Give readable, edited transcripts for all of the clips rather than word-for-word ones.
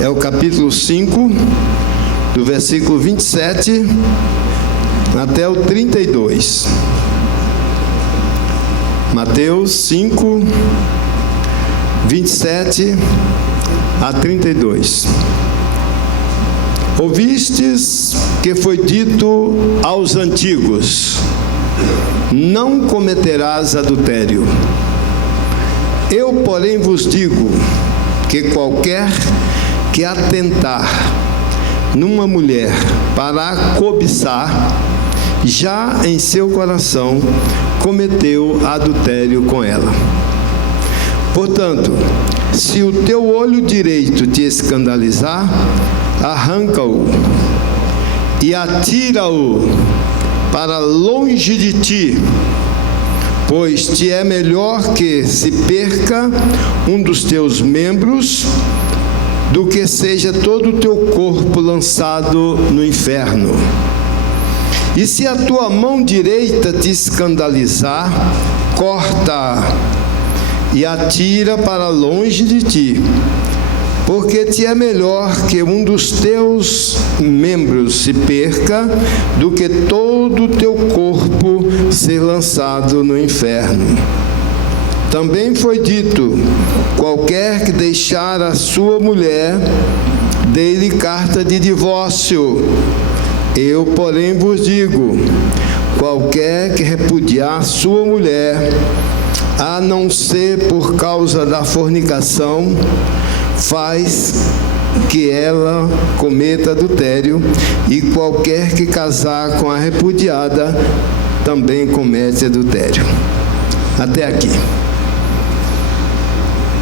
é o capítulo 5, do versículo 27 até o 32. Mateus 5, 27 a 32. Ouvistes que foi dito aos antigos: não cometerás adultério. Eu, porém, vos digo que qualquer que atentar numa mulher para a cobiçar, já em seu coração cometeu adultério com ela. Portanto, se o teu olho direito te escandalizar, arranca-o e atira-o para longe de ti, pois te é melhor que se perca um dos teus membros do que seja todo o teu corpo lançado no inferno. E se a tua mão direita te escandalizar, corta e atira para longe de ti, porque te é melhor que um dos teus membros se perca do que todo o teu corpo ser lançado no inferno. Também foi dito: qualquer que deixar a sua mulher, dê-lhe carta de divórcio. Eu, porém, vos digo: qualquer que repudiar sua mulher, a não ser por causa da fornicação, faz que ela cometa adultério, e qualquer que casar com a repudiada também comete adultério. Até aqui.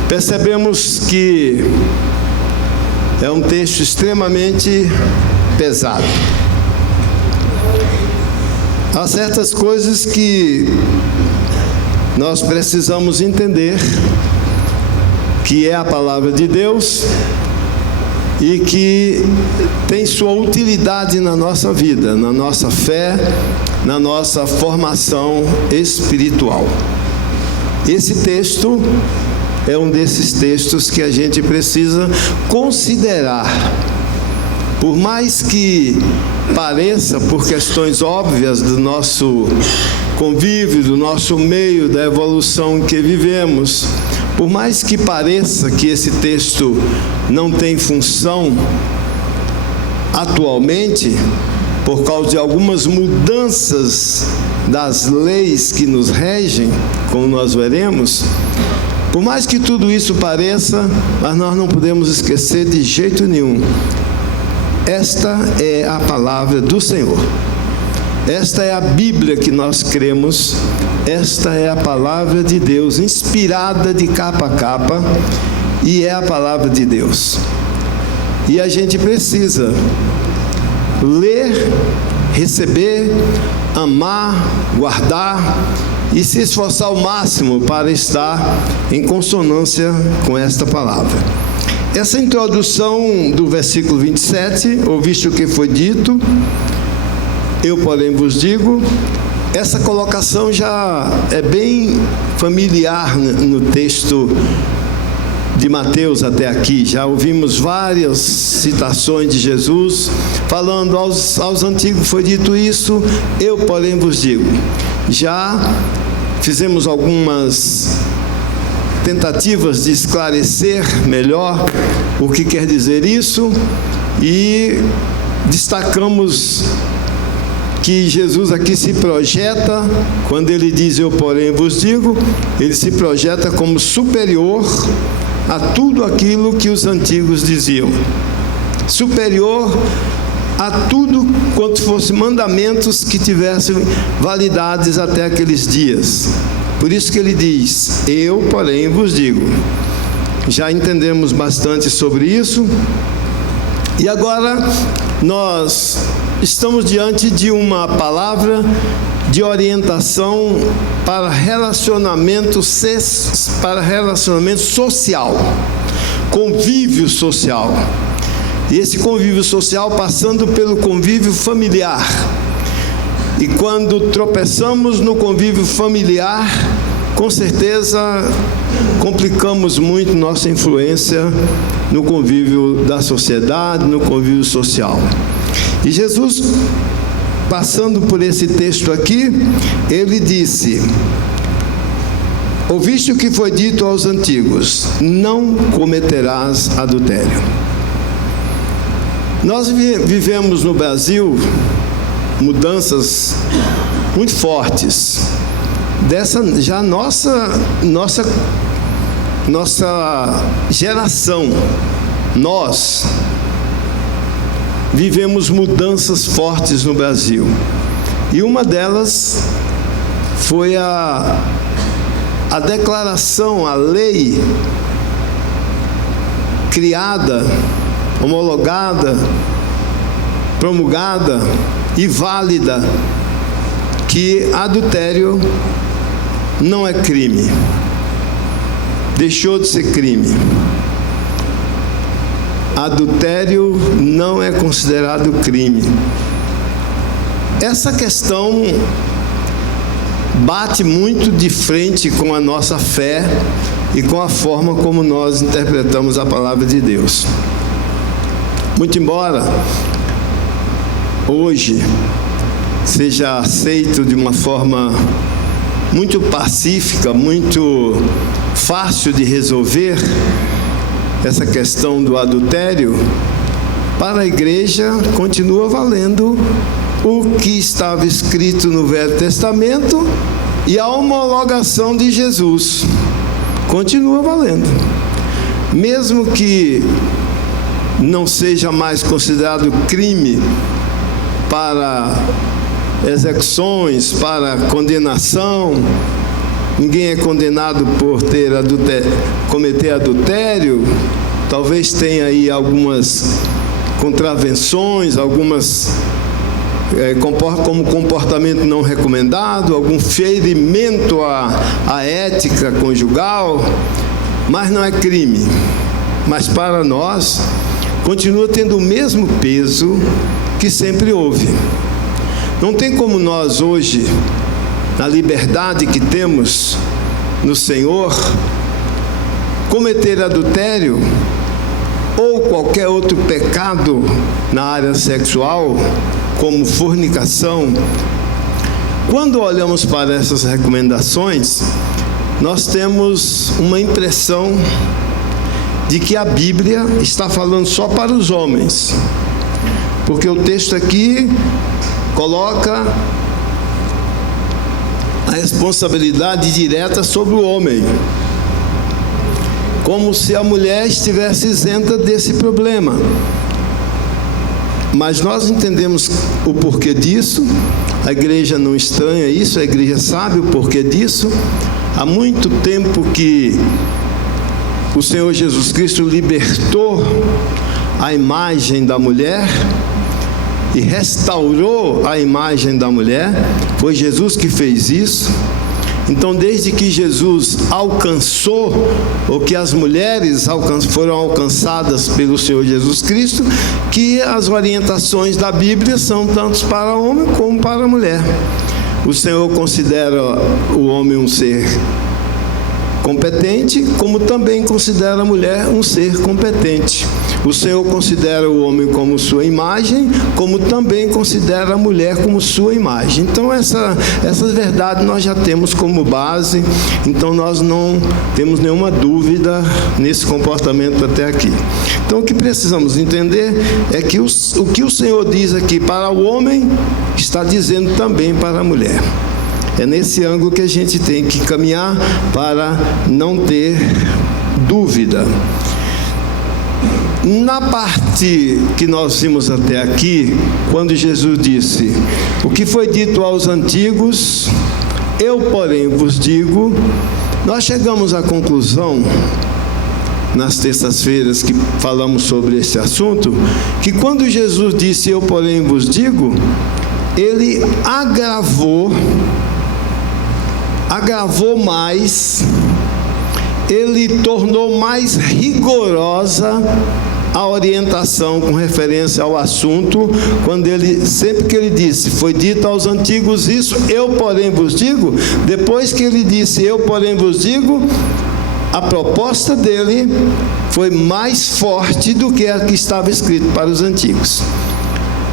Percebemos que é um texto extremamente pesado. Há certas coisas que nós precisamos entender, que é a palavra de Deus e que tem sua utilidade na nossa vida, na nossa fé, na nossa formação espiritual. Esse texto é um desses textos que a gente precisa considerar. Por mais que pareça, por questões óbvias do nosso convívio, do nosso meio, da evolução que vivemos, por mais que pareça que esse texto não tem função atualmente, por causa de algumas mudanças das leis que nos regem, como nós veremos, por mais que tudo isso pareça, mas nós não podemos esquecer de jeito nenhum. Esta é a palavra do Senhor. Esta é a Bíblia que nós cremos. Esta é a palavra de Deus, inspirada de capa a capa, e é a palavra de Deus. E a gente precisa ler, receber, amar, guardar e se esforçar ao máximo para estar em consonância com esta palavra. Essa introdução do versículo 27, ouviste o que foi dito, eu, porém, vos digo, essa colocação já é bem familiar no texto de Mateus até aqui. Já ouvimos várias citações de Jesus falando aos antigos foi dito isso, eu, porém, vos digo. Já fizemos algumas tentativas de esclarecer melhor o que quer dizer isso e destacamos que Jesus aqui se projeta, quando ele diz eu, porém, vos digo, ele se projeta como superior a tudo aquilo que os antigos diziam, superior a tudo quanto fosse mandamentos que tivessem validades até aqueles dias. Por isso que ele diz, eu, porém, vos digo. Já entendemos bastante sobre isso. E agora nós estamos diante de uma palavra de orientação para relacionamento social, convívio social. E esse convívio social passando pelo convívio familiar. E quando tropeçamos no convívio familiar, com certeza complicamos muito nossa influência no convívio da sociedade, no convívio social. E Jesus, passando por esse texto aqui, ele disse: ouviste o que foi dito aos antigos, não cometerás adultério. Nós vivemos no Brasil mudanças muito fortes. Dessa já nossa geração, nós vivemos mudanças fortes no Brasil. E uma delas foi a declaração, a lei criada, homologada, promulgada e válida, que adultério não é crime. Deixou de ser crime. Adultério não é considerado crime. Essa questão bate muito de frente com a nossa fé e com a forma como nós interpretamos a palavra de Deus. Muito embora hoje seja aceito de uma forma muito pacífica, muito fácil de resolver essa questão do adultério, para a igreja continua valendo o que estava escrito no Velho Testamento e a homologação de Jesus continua valendo. Mesmo que não seja mais considerado crime para execuções, para condenação, ninguém é condenado por cometer adultério. Talvez tenha aí algumas contravenções, algumas como comportamento não recomendado, algum ferimento à ética conjugal, mas não é crime. Mas para nós continua tendo o mesmo peso que sempre houve. Não tem como nós hoje, na liberdade que temos no Senhor, cometer adultério ou qualquer outro pecado na área sexual, como fornicação. Quando olhamos para essas recomendações, nós temos uma impressão de que a Bíblia está falando só para os homens, porque o texto aqui coloca a responsabilidade direta sobre o homem, como se a mulher estivesse isenta desse problema. Mas nós entendemos o porquê disso, a igreja não estranha isso, a igreja sabe o porquê disso. Há muito tempo que o Senhor Jesus Cristo libertou a imagem da mulher e restaurou a imagem da mulher. Foi Jesus que fez isso. Então, desde que Jesus alcançou, ou que as mulheres foram alcançadas pelo Senhor Jesus Cristo, que as orientações da Bíblia são tanto para o homem como para a mulher. O Senhor considera o homem um ser competente, como também considera a mulher um ser competente. O Senhor considera o homem como sua imagem, como também considera a mulher como sua imagem. Então essas verdades nós já temos como base, então nós não temos nenhuma dúvida nesse comportamento até aqui. Então o que precisamos entender é que o que o Senhor diz aqui para o homem, está dizendo também para a mulher. É nesse ângulo que a gente tem que caminhar para não ter dúvida. Na parte que nós vimos até aqui, quando Jesus disse: o que foi dito aos antigos, eu porém vos digo, nós chegamos à conclusão, nas terças-feiras que falamos sobre esse assunto, que quando Jesus disse eu porém vos digo, ele agravou mais, ele tornou mais rigorosa a orientação com referência ao assunto, sempre que ele disse, foi dito aos antigos isso, eu porém vos digo, depois que ele disse, eu porém vos digo, a proposta dele foi mais forte do que a que estava escrito para os antigos.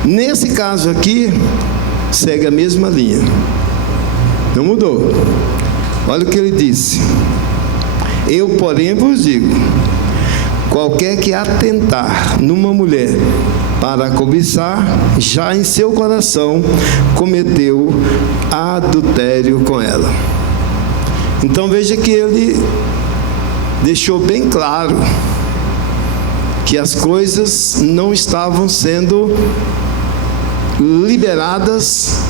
Nesse caso aqui, segue a mesma linha, não mudou. Olha o que ele disse, eu porém vos digo, qualquer que atentar numa mulher para cobiçar, já em seu coração cometeu adultério com ela. Então veja que ele deixou bem claro que as coisas não estavam sendo liberadas,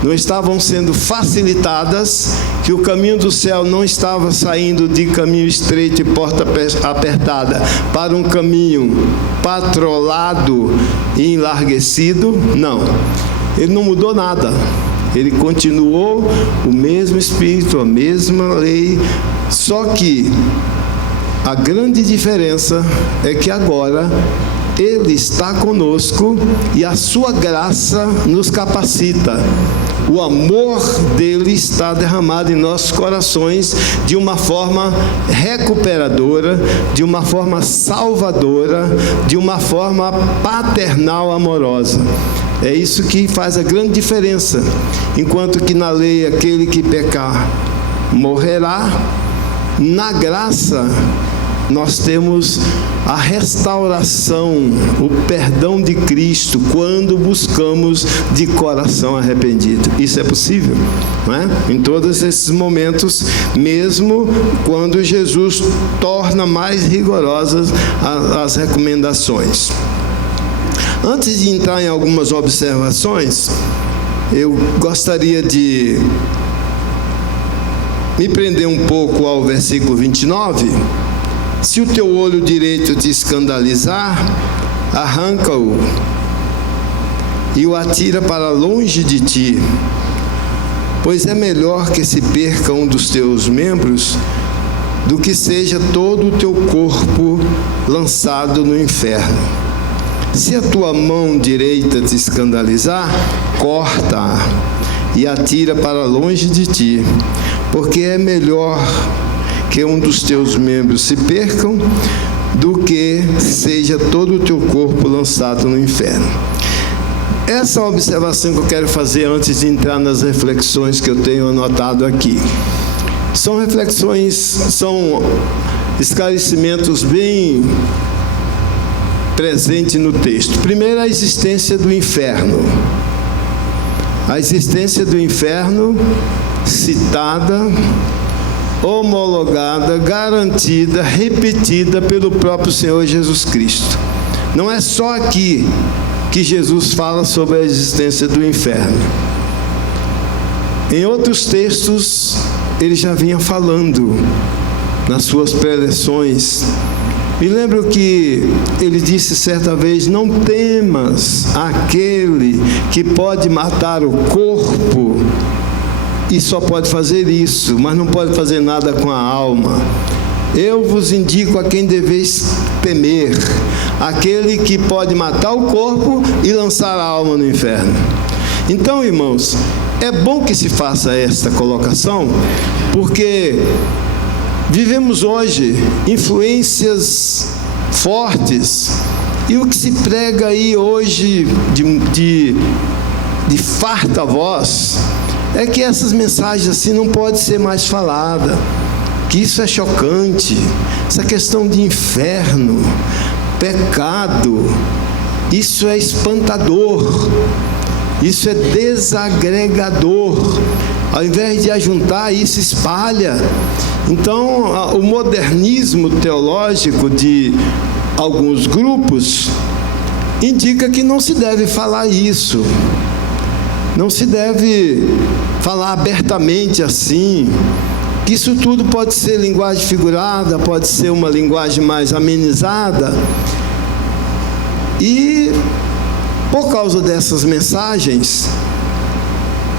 não estavam sendo facilitadas, que o caminho do céu não estava saindo de caminho estreito e porta apertada para um caminho patrolado e enlarguecido. Não, ele não mudou nada, ele continuou o mesmo Espírito, a mesma lei, só que a grande diferença é que agora Ele está conosco e a sua graça nos capacita. O amor dele está derramado em nossos corações de uma forma recuperadora, de uma forma salvadora, de uma forma paternal amorosa. É isso que faz a grande diferença. Enquanto que na lei aquele que pecar morrerá, na graça nós temos a restauração, o perdão de Cristo, quando buscamos de coração arrependido. Isso é possível, não é? Em todos esses momentos, mesmo quando Jesus torna mais rigorosas as recomendações. Antes de entrar em algumas observações, eu gostaria de me prender um pouco ao versículo 29. Se o teu olho direito te escandalizar, arranca-o e o atira para longe de ti, pois é melhor que se perca um dos teus membros do que seja todo o teu corpo lançado no inferno. Se a tua mão direita te escandalizar, corta-a e atira para longe de ti, porque é melhor que um dos teus membros se percam, do que seja todo o teu corpo lançado no inferno. Essa é a observação que eu quero fazer antes de entrar nas reflexões que eu tenho anotado aqui. São reflexões, são esclarecimentos bem presentes no texto. Primeiro, a existência do inferno. A existência do inferno citada, homologada, garantida, repetida pelo próprio Senhor Jesus Cristo. Não é só aqui que Jesus fala sobre a existência do inferno. Em outros textos, ele já vinha falando nas suas preleções. Me lembro que ele disse certa vez, não temas aquele que pode matar o corpo, e só pode fazer isso, mas não pode fazer nada com a alma. Eu vos indico a quem deveis temer, aquele que pode matar o corpo e lançar a alma no inferno. Então, irmãos, é bom que se faça esta colocação, porque vivemos hoje influências fortes, e o que se prega aí hoje de farta voz é que essas mensagens assim não podem ser mais faladas, que isso é chocante, essa questão de inferno, pecado, isso é espantador, isso é desagregador. Ao invés de ajuntar, isso espalha. Então, o modernismo teológico de alguns grupos indica que não se deve falar isso. Não se deve falar abertamente assim, que isso tudo pode ser linguagem figurada, pode ser uma linguagem mais amenizada. E, por causa dessas mensagens,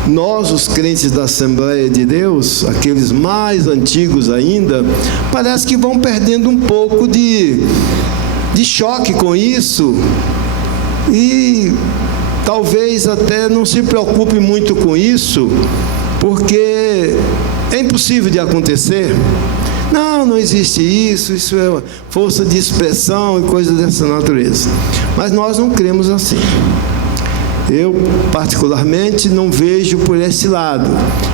nós, os crentes da Assembleia de Deus, aqueles mais antigos ainda, parece que vão perdendo um pouco de de choque com isso e talvez até não se preocupe muito com isso, porque é impossível de acontecer. Não existe isso é força de expressão e coisas dessa natureza. Mas nós não cremos assim. Eu, particularmente, não vejo por esse lado.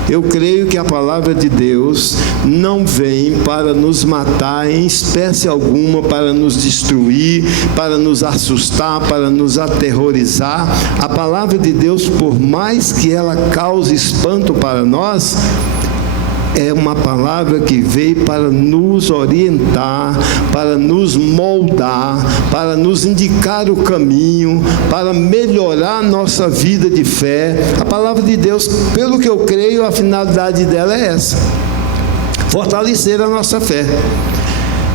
Eu creio que a palavra de Deus não vem para nos matar em espécie alguma, para nos destruir, para nos assustar, para nos aterrorizar. A palavra de Deus, por mais que ela cause espanto para nós, é uma palavra que veio para nos orientar, para nos moldar, para nos indicar o caminho, para melhorar nossa vida de fé. A palavra de Deus, pelo que eu creio, a finalidade dela é essa: fortalecer a nossa fé.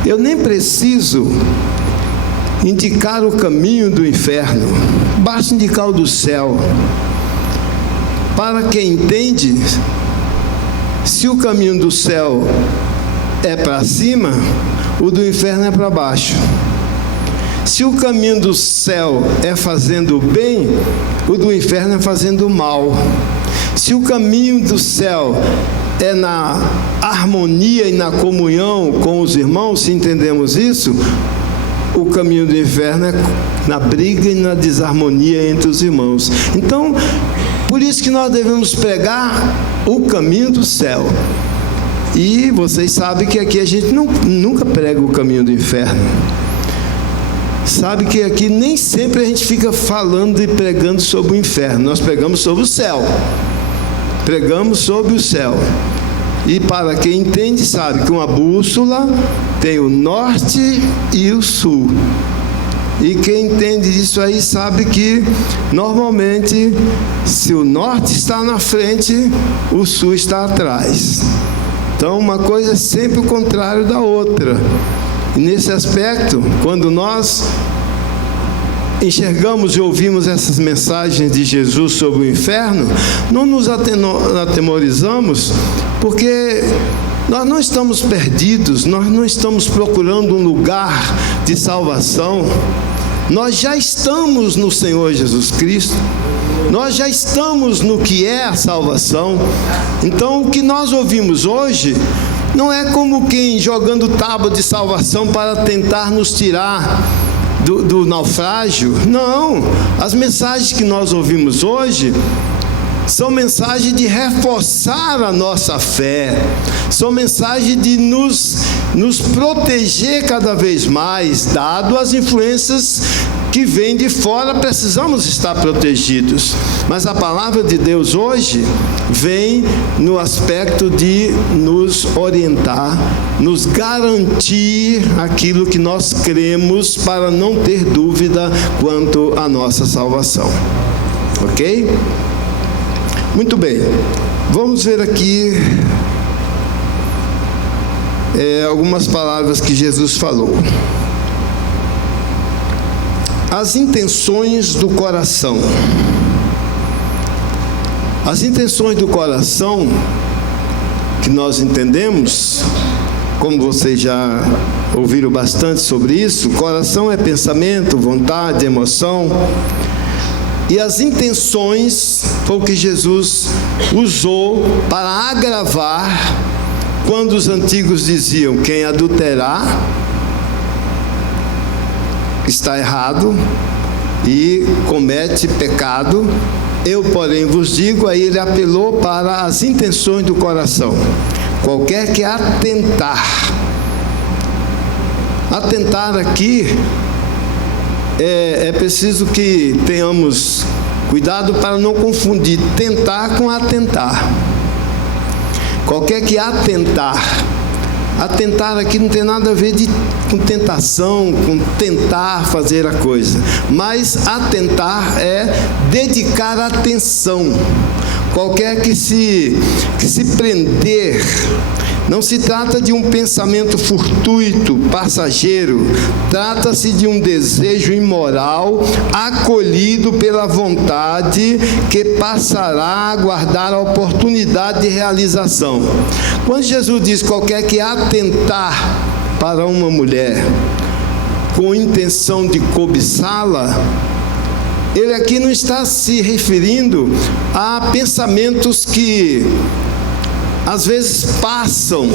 Eu nem preciso indicar o caminho do inferno, basta indicar o do céu. Para quem entende, se o caminho do céu é para cima, o do inferno é para baixo. Se o caminho do céu é fazendo o bem, o do inferno é fazendo o mal. Se o caminho do céu é na harmonia e na comunhão com os irmãos, se entendemos isso, o caminho do inferno é na briga e na desarmonia entre os irmãos. Então, por isso que nós devemos pregar o caminho do céu. E vocês sabem que aqui a gente nunca prega o caminho do inferno. Sabe que aqui nem sempre a gente fica falando e pregando sobre o inferno. Nós pregamos sobre o céu. Pregamos sobre o céu. E para quem entende, sabe que uma bússola tem o norte e o sul. E quem entende disso aí sabe que, normalmente, se o norte está na frente, o sul está atrás. Então, uma coisa é sempre o contrário da outra. E nesse aspecto, quando nós enxergamos e ouvimos essas mensagens de Jesus sobre o inferno, não nos atemorizamos, porque nós não estamos perdidos, nós não estamos procurando um lugar de salvação. Nós já estamos no Senhor Jesus Cristo, nós já estamos no que é a salvação. Então, o que nós ouvimos hoje não é como quem jogando tábua de salvação para tentar nos tirar do naufrágio. Não, as mensagens que nós ouvimos hoje são mensagens de reforçar a nossa fé, são mensagens de nos proteger cada vez mais, dado as influências que vêm de fora. Precisamos estar protegidos, mas a palavra de Deus hoje vem no aspecto de nos orientar, nos garantir aquilo que nós cremos, para não ter dúvida quanto à nossa salvação. Ok? Muito bem, vamos ver aqui algumas palavras que Jesus falou. As intenções do coração. As intenções do coração, que nós entendemos, como vocês já ouviram bastante sobre isso, coração é pensamento, vontade, emoção. E as intenções foi o que Jesus usou para agravar quando os antigos diziam: quem adulterar está errado e comete pecado. Eu, porém, vos digo. Aí ele apelou para as intenções do coração. Qualquer que atentar. Atentar aqui é preciso que tenhamos cuidado para não confundir tentar com atentar. Qualquer que atentar. Atentar aqui não tem nada a ver com tentação, com tentar fazer a coisa. Mas atentar é dedicar atenção. Qualquer que se prender. Não se trata de um pensamento fortuito, passageiro. Trata-se de um desejo imoral, acolhido pela vontade, que passará a aguardar a oportunidade de realização. Quando Jesus diz qualquer que atentar para uma mulher, com intenção de cobiçá-la, ele aqui não está se referindo a pensamentos que às vezes passam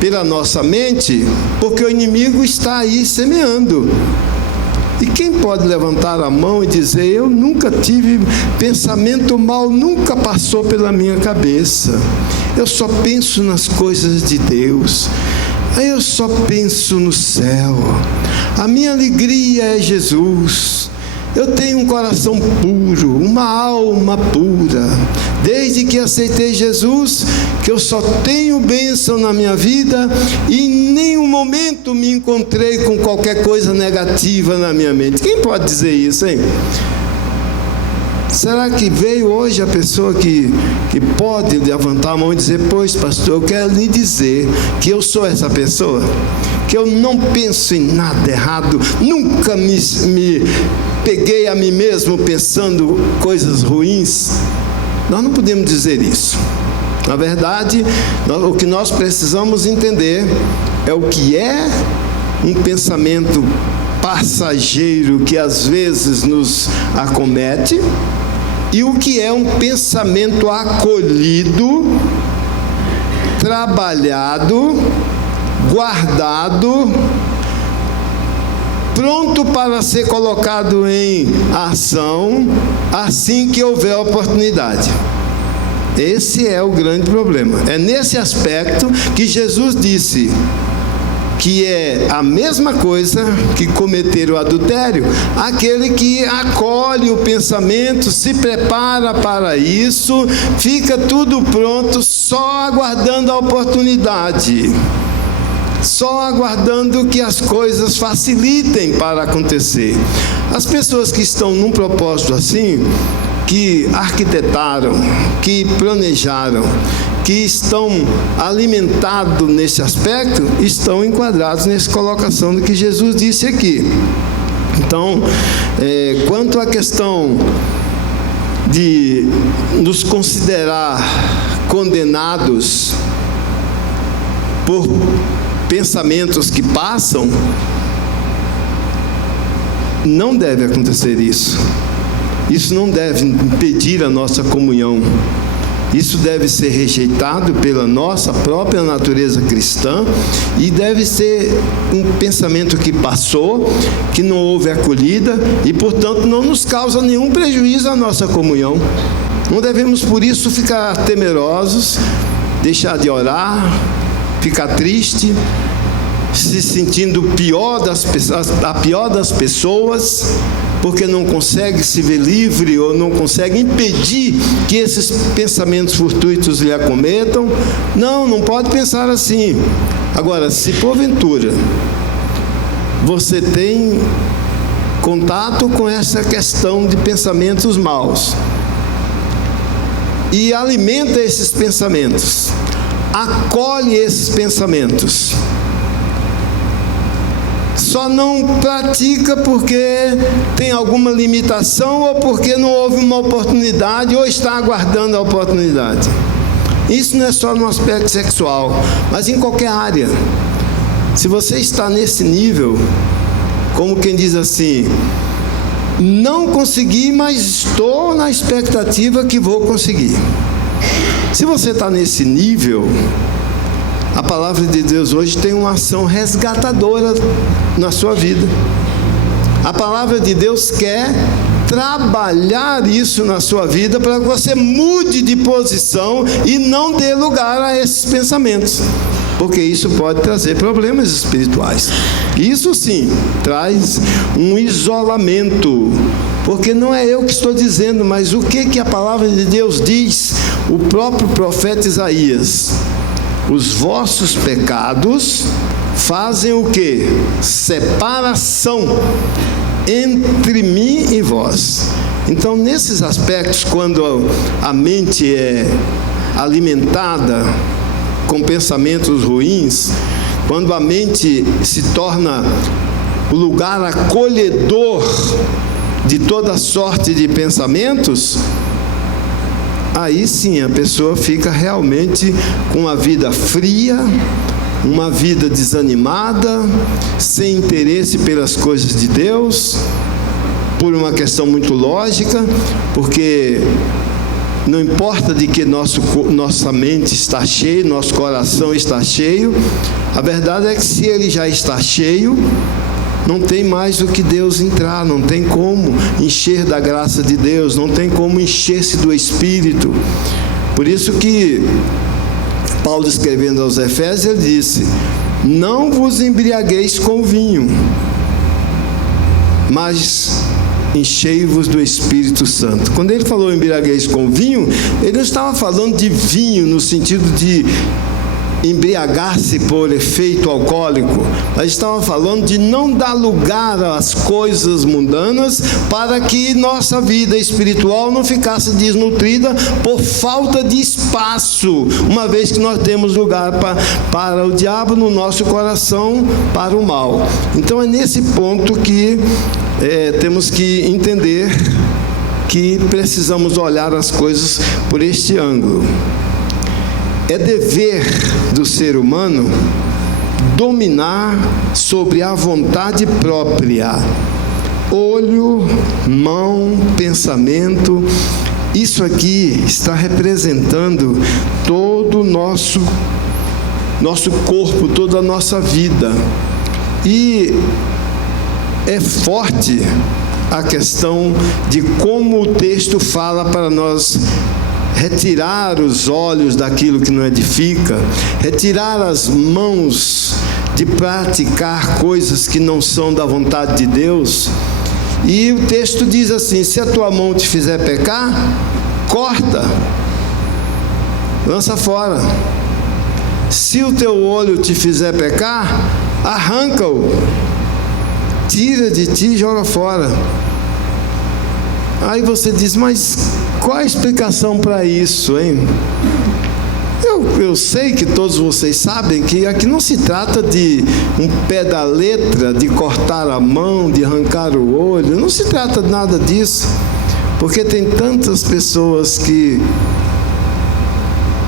pela nossa mente, porque o inimigo está aí semeando. E quem pode levantar a mão e dizer: eu nunca tive pensamento mal, nunca passou pela minha cabeça, eu só penso nas coisas de Deus, eu só penso no céu, a minha alegria é Jesus, eu tenho um coração puro, uma alma pura, desde que aceitei Jesus, que eu só tenho bênção na minha vida e em nenhum momento me encontrei com qualquer coisa negativa na minha mente. Quem pode dizer isso, hein? Será que veio hoje a pessoa que pode levantar a mão e dizer: pois pastor, eu quero lhe dizer que eu sou essa pessoa, que eu não penso em nada errado, nunca me peguei a mim mesmo pensando coisas ruins? Nós não podemos dizer isso. Na verdade, o que nós precisamos entender é o que é um pensamento passageiro que às vezes nos acomete e o que é um pensamento acolhido, trabalhado, guardado, pronto para ser colocado em ação assim que houver oportunidade. Esse é o grande problema. É nesse aspecto que Jesus disse que é a mesma coisa que cometer o adultério, aquele que acolhe o pensamento, se prepara para isso, fica tudo pronto, só aguardando a oportunidade, só aguardando que as coisas facilitem para acontecer. As pessoas que estão num propósito assim, que arquitetaram, que planejaram, que estão alimentados nesse aspecto, estão enquadrados nessa colocação do que Jesus disse aqui. Então, quanto à questão de nos considerar condenados por pensamentos que passam, não deve acontecer isso. Isso não deve impedir a nossa comunhão. Isso deve ser rejeitado pela nossa própria natureza cristã e deve ser um pensamento que passou, que não houve acolhida e, portanto, não nos causa nenhum prejuízo à nossa comunhão. Não devemos, por isso, ficar temerosos, deixar de orar, ficar triste, se sentindo a pior das pessoas, porque não consegue se ver livre ou não consegue impedir que esses pensamentos fortuitos lhe acometam. Não pode pensar assim. Agora, se porventura você tem contato com essa questão de pensamentos maus e alimenta esses pensamentos, acolhe esses pensamentos, só não pratica porque tem alguma limitação ou porque não houve uma oportunidade ou está aguardando a oportunidade. Isso não é só no aspecto sexual, mas em qualquer área. Se você está nesse nível, como quem diz assim: não consegui, mas estou na expectativa que vou conseguir. Se você está nesse nível, a palavra de Deus hoje tem uma ação resgatadora na sua vida. A palavra de Deus quer trabalhar isso na sua vida para que você mude de posição e não dê lugar a esses pensamentos, porque isso pode trazer problemas espirituais. Isso sim traz um isolamento, porque não é eu que estou dizendo, mas o que a palavra de Deus diz? O próprio profeta Isaías: os vossos pecados fazem o quê? Separação entre mim e vós. Então, nesses aspectos, quando a mente é alimentada com pensamentos ruins, quando a mente se torna o lugar acolhedor de toda sorte de pensamentos, aí sim a pessoa fica realmente com a vida fria, uma vida desanimada, sem interesse pelas coisas de Deus, por uma questão muito lógica, porque não importa de que nossa mente está cheia, nosso coração está cheio, a verdade é que se ele já está cheio, não tem mais do que Deus entrar, não tem como encher da graça de Deus, não tem como encher-se do Espírito. Por isso que Paulo, escrevendo aos Efésios, ele disse: não vos embriagueis com vinho, mas enchei-vos do Espírito Santo. Quando ele falou embriagueis com vinho, ele não estava falando de vinho no sentido de embriagar-se por efeito alcoólico, mas estava falando de não dar lugar às coisas mundanas, para que nossa vida espiritual não ficasse desnutrida por falta de espaço, uma vez que nós temos lugar para o diabo no nosso coração, para o mal. Então é nesse ponto que temos que entender que precisamos olhar as coisas por este ângulo. É dever do ser humano dominar sobre a vontade própria, olho, mão, pensamento. Isso aqui está representando todo o nosso corpo, toda a nossa vida. E é forte a questão de como o texto fala para nós retirar os olhos daquilo que não edifica, retirar as mãos de praticar coisas que não são da vontade de Deus. E o texto diz assim: se a tua mão te fizer pecar, corta, lança fora. Se o teu olho te fizer pecar, arranca-o, tira de ti e joga fora. Aí você diz: mas qual a explicação para isso, hein? Eu sei que todos vocês sabem que aqui não se trata de um pé da letra, de cortar a mão, de arrancar o olho, não se trata de nada disso, porque tem tantas pessoas que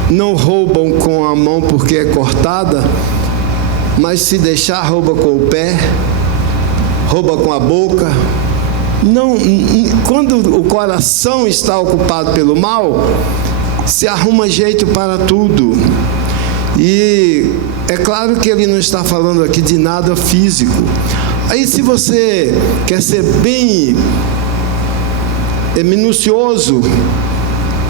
não roubam com a mão porque é cortada, mas se deixar rouba com o pé, rouba com a boca. Não, quando o coração está ocupado pelo mal, se arruma jeito para tudo. E é claro que ele não está falando aqui de nada físico. Aí, se você quer ser bem minucioso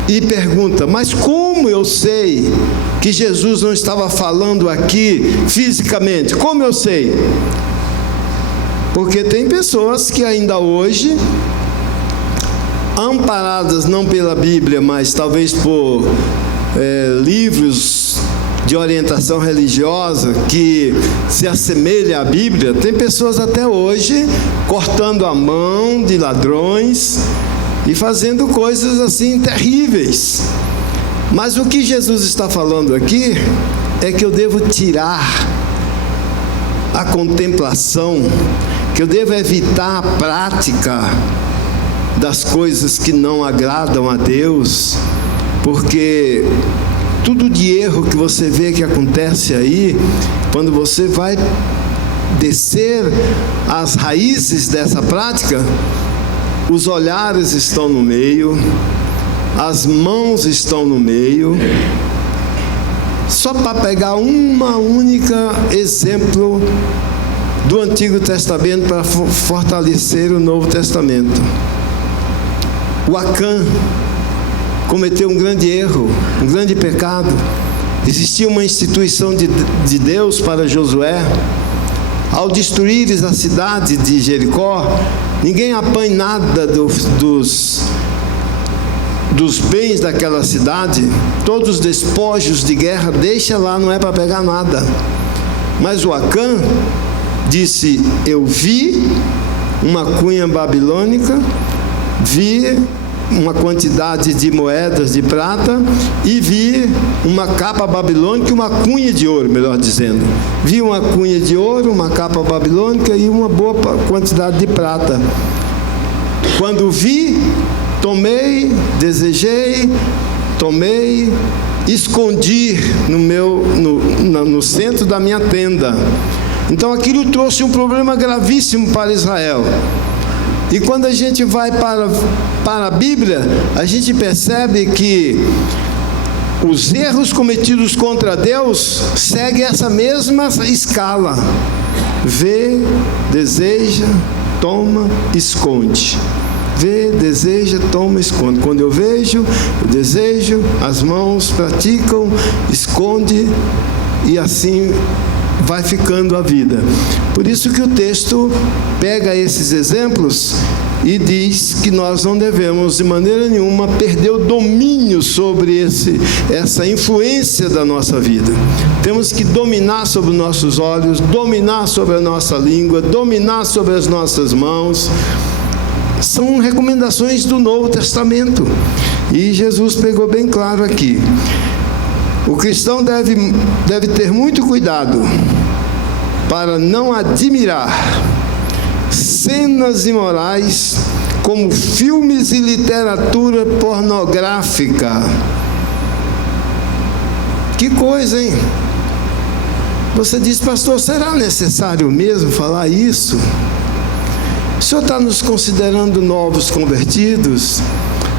e pergunta: mas como eu sei que Jesus não estava falando aqui fisicamente? Como eu sei? Porque tem pessoas que ainda hoje, amparadas não pela Bíblia, mas talvez por livros de orientação religiosa que se assemelha à Bíblia, tem pessoas até hoje cortando a mão de ladrões e fazendo coisas assim terríveis. Mas o que Jesus está falando aqui é que eu devo tirar a contemplação, que eu devo evitar a prática das coisas que não agradam a Deus, porque tudo de erro que você vê que acontece aí, quando você vai descer as raízes dessa prática, os olhares estão no meio, as mãos estão no meio. Só para pegar uma única exemplo do Antigo Testamento para fortalecer o Novo Testamento. O Acã cometeu um grande erro, um grande pecado. Existia uma instituição de Deus para Josué. Ao destruires a cidade de Jericó, ninguém apanha nada dos bens daquela cidade, todos os despojos de guerra, deixa lá, não é para pegar nada. Mas o Acã disse: eu vi uma cunha babilônica, vi uma quantidade de moedas de prata e vi uma capa babilônica e uma cunha de ouro, melhor dizendo. Vi uma cunha de ouro, uma capa babilônica e uma boa quantidade de prata. Quando vi, tomei, desejei, tomei, escondi no centro da minha tenda. Então aquilo trouxe um problema gravíssimo para Israel. E quando a gente vai para a Bíblia, a gente percebe que os erros cometidos contra Deus seguem essa mesma escala: vê, deseja, toma, esconde. Vê, deseja, toma, esconde. Quando eu vejo, eu desejo, as mãos praticam, esconde, e assim vai ficando a vida. Por isso que o texto pega esses exemplos e diz que nós não devemos de maneira nenhuma perder o domínio sobre essa influência da nossa vida. Temos que dominar sobre os nossos olhos, dominar sobre a nossa língua, dominar sobre as nossas mãos. São recomendações do Novo Testamento, e Jesus pegou bem claro aqui. O cristão deve ter muito cuidado para não admirar cenas imorais como filmes e literatura pornográfica. Que coisa, hein? Você diz: pastor, será necessário mesmo falar isso? O senhor está nos considerando novos convertidos?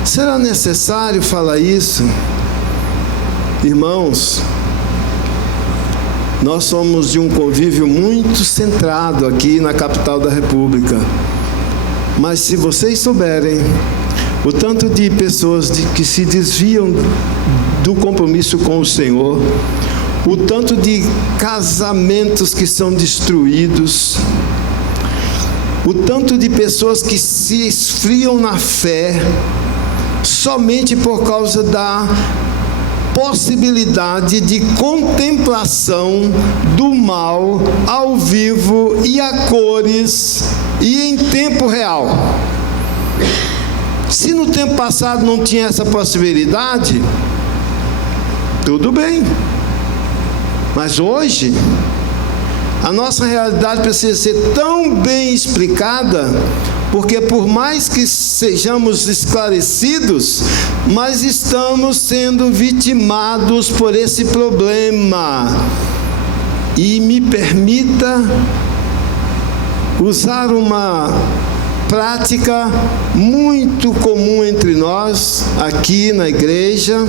Será necessário falar isso? Irmãos, nós somos de um convívio muito centrado aqui na capital da República. Mas se vocês souberem o tanto de pessoas que se desviam do compromisso com o Senhor, o tanto de casamentos que são destruídos, o tanto de pessoas que se esfriam na fé somente por causa da possibilidade de contemplação do mal ao vivo e a cores e em tempo real. Se no tempo passado não tinha essa possibilidade, tudo bem. Mas hoje, a nossa realidade precisa ser tão bem explicada, porque por mais que sejamos esclarecidos, mas estamos sendo vitimados por esse problema. E me permita usar uma prática muito comum entre nós, aqui na igreja,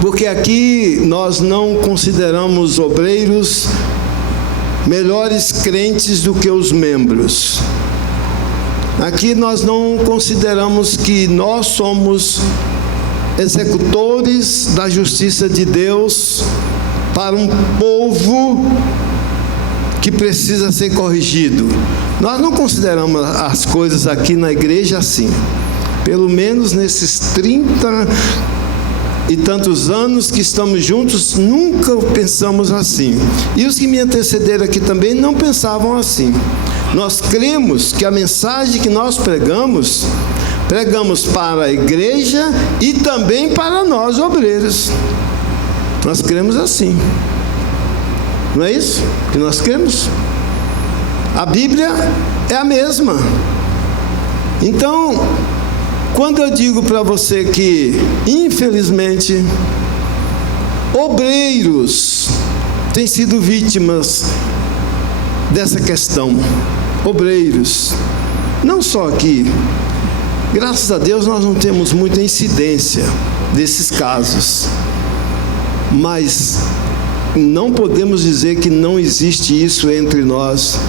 porque aqui nós não consideramos obreiros melhores crentes do que os membros. Aqui nós não consideramos que nós somos executores da justiça de Deus para um povo que precisa ser corrigido. Nós não consideramos as coisas aqui na igreja assim. Pelo menos nesses 30 e tantos anos que estamos juntos, nunca pensamos assim. E os que me antecederam aqui também não pensavam assim. Nós cremos que a mensagem que nós pregamos para a igreja e também para nós, obreiros. Nós cremos assim. Não é isso que nós cremos? A Bíblia é a mesma. Então, quando eu digo para você que, infelizmente, obreiros têm sido vítimas dessa questão, obreiros, não só aqui, graças a Deus nós não temos muita incidência desses casos, mas não podemos dizer que não existe isso entre nós,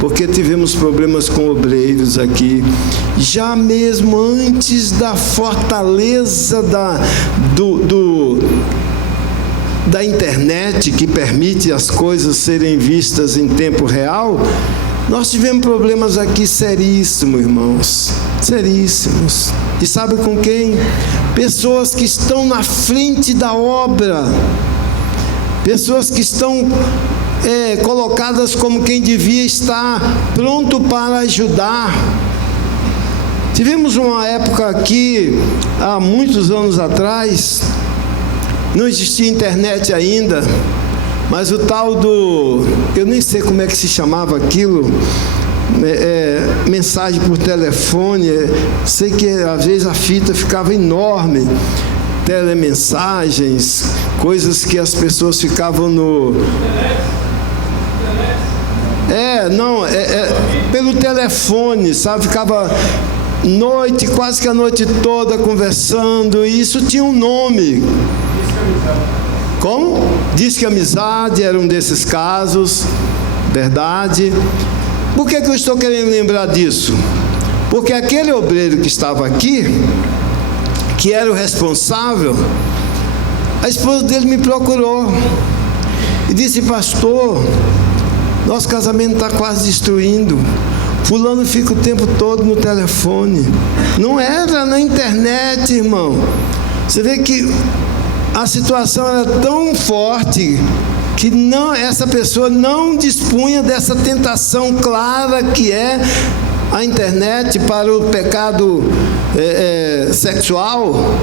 porque tivemos problemas com obreiros aqui, já mesmo antes da fortaleza da internet, que permite as coisas serem vistas em tempo real. Nós tivemos problemas aqui seríssimos, irmãos, seríssimos. E sabe com quem? Pessoas que estão na frente da obra, pessoas que estão colocadas como quem devia estar pronto para ajudar. Tivemos uma época aqui, há muitos anos atrás, não existia internet ainda, mas o tal eu nem sei como é que se chamava aquilo, mensagem por telefone, sei que às vezes a fita ficava enorme. telemensagens, coisas que as pessoas ficavam pelo telefone, sabe? Ficava quase que a noite toda conversando, e isso tinha um nome. Como? Diz que amizade era um desses casos, verdade. Por que eu estou querendo lembrar disso? Porque aquele obreiro que estava aqui, que era o responsável, a esposa dele me procurou e disse: pastor, nosso casamento está quase destruindo. Fulano fica o tempo todo no telefone, não entra na internet, irmão. Você vê que a situação era tão forte que essa pessoa não dispunha dessa tentação clara que é a internet para o pecado sexual,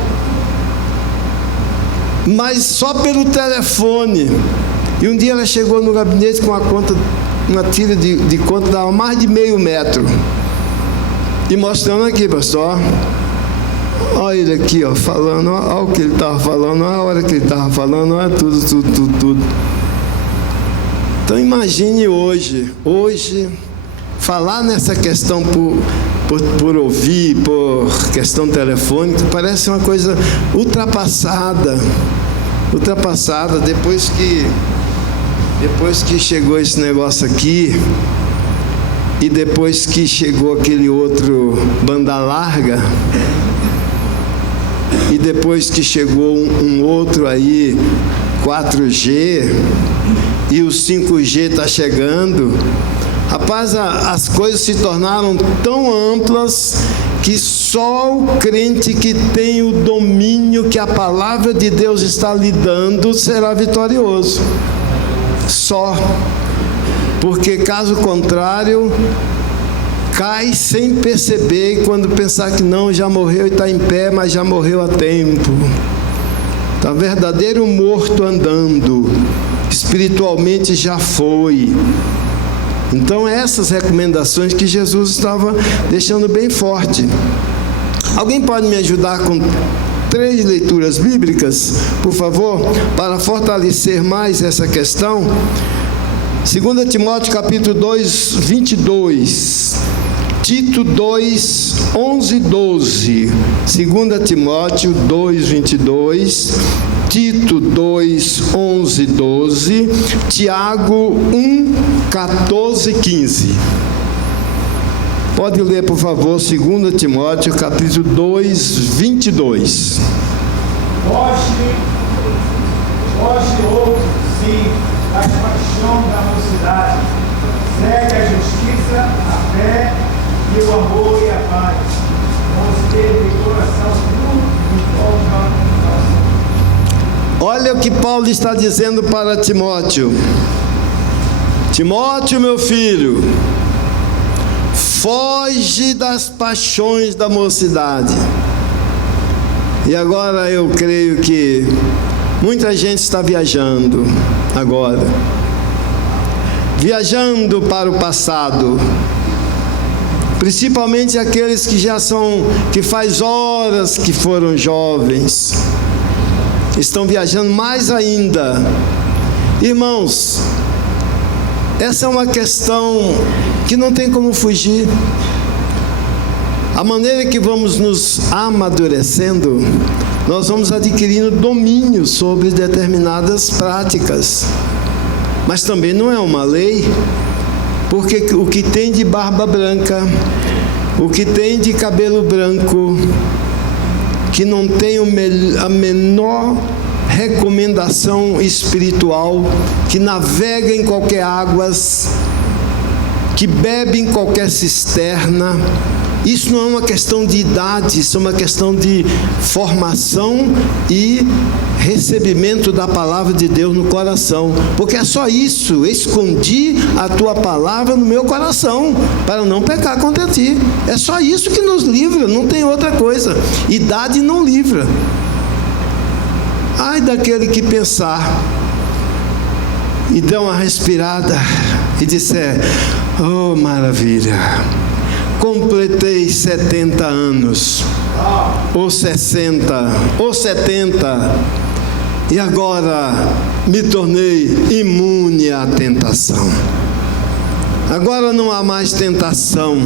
mas só pelo telefone. E um dia ela chegou no gabinete com uma tira de conta dava mais de meio metro, e mostrando aqui, pastor, olha ele aqui, ó, falando, olha o que ele estava falando, olha a hora que ele estava falando, olha tudo. Então imagine hoje, falar nessa questão por ouvir, por questão telefônica, parece uma coisa ultrapassada, depois que chegou esse negócio aqui, e depois que chegou aquele outro banda larga, e depois que chegou um outro aí, 4G, e o 5G está chegando, rapaz, as coisas se tornaram tão amplas que só o crente que tem o domínio que a palavra de Deus está lhe dando será vitorioso. Só. Porque caso contrário, cai sem perceber, e quando pensar que não, já morreu e está em pé, mas já morreu há tempo. Está verdadeiro morto andando, espiritualmente já foi. Então essas recomendações que Jesus estava deixando bem forte. Alguém pode me ajudar com 3 leituras bíblicas, por favor, para fortalecer mais essa questão? 2 Timóteo capítulo 2, 22, Tito 2, 11 e 12, 2 Timóteo 2, 22, Tito 2, 11 e 12, Tiago 1, 14 e 15. Pode ler, por favor, 2 Timóteo, capítulo 2, 22. Foge outro, sim, das paixões da mocidade. Segue a justiça, a fé e o amor e a paz. Vamos ter de coração puro e coração. Olha o que Paulo está dizendo para Timóteo. Timóteo, meu filho, foge das paixões da mocidade. E agora eu creio que muita gente está viajando agora, viajando para o passado, principalmente aqueles que faz horas que foram jovens, estão viajando mais ainda. Irmãos, essa é uma questão que não tem como fugir. A maneira que vamos nos amadurecendo, nós vamos adquirindo domínio sobre determinadas práticas. Mas também não é uma lei, porque o que tem de barba branca, o que tem de cabelo branco, que não tem a menor recomendação espiritual, que navega em qualquer águas, que bebe em qualquer cisterna, isso não é uma questão de idade, isso é uma questão de formação e recebimento da palavra de Deus no coração, porque é só isso: escondi a tua palavra no meu coração, para não pecar contra ti. É só isso que nos livra, não tem outra coisa. Idade não livra. Ai daquele que pensar e dar uma respirada e disser: oh, maravilha, completei 70 anos, ou 60, ou 70, e agora me tornei imune à tentação. Agora não há mais tentação,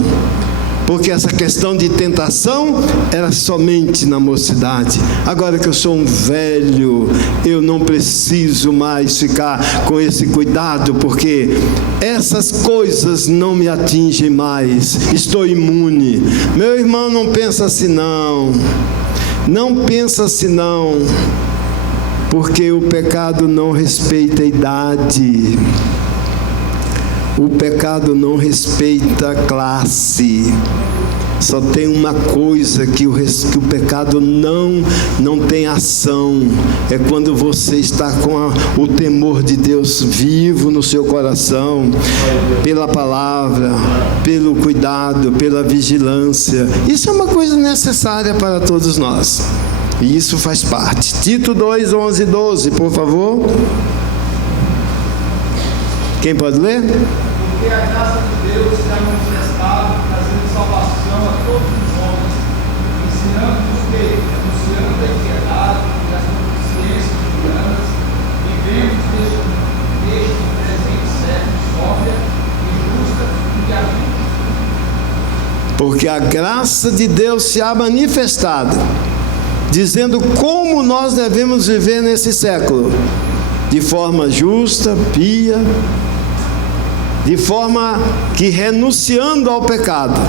porque essa questão de tentação era somente na mocidade. Agora que eu sou um velho, eu não preciso mais ficar com esse cuidado, porque essas coisas não me atingem mais, estou imune. Meu irmão, não pensa assim não, não pensa assim não, porque o pecado não respeita a idade. O pecado não respeita a classe. Só tem uma coisa que o pecado não tem ação. É quando você está com o temor de Deus vivo no seu coração, pela palavra, pelo cuidado, pela vigilância. Isso é uma coisa necessária para todos nós. E isso faz parte. Tito 2, 11 e 12, por favor. Quem pode ler? Porque a graça de Deus se é manifestada, trazendo salvação a todos os homens, ensinando-nos que, renunciando a impiedade e as concupiscências mundanas, vivemos neste presente século sóbria e justa e a vida. Porque a graça de Deus se há manifestado, dizendo como nós devemos viver nesse século, de forma justa, pia, de forma que renunciando ao pecado.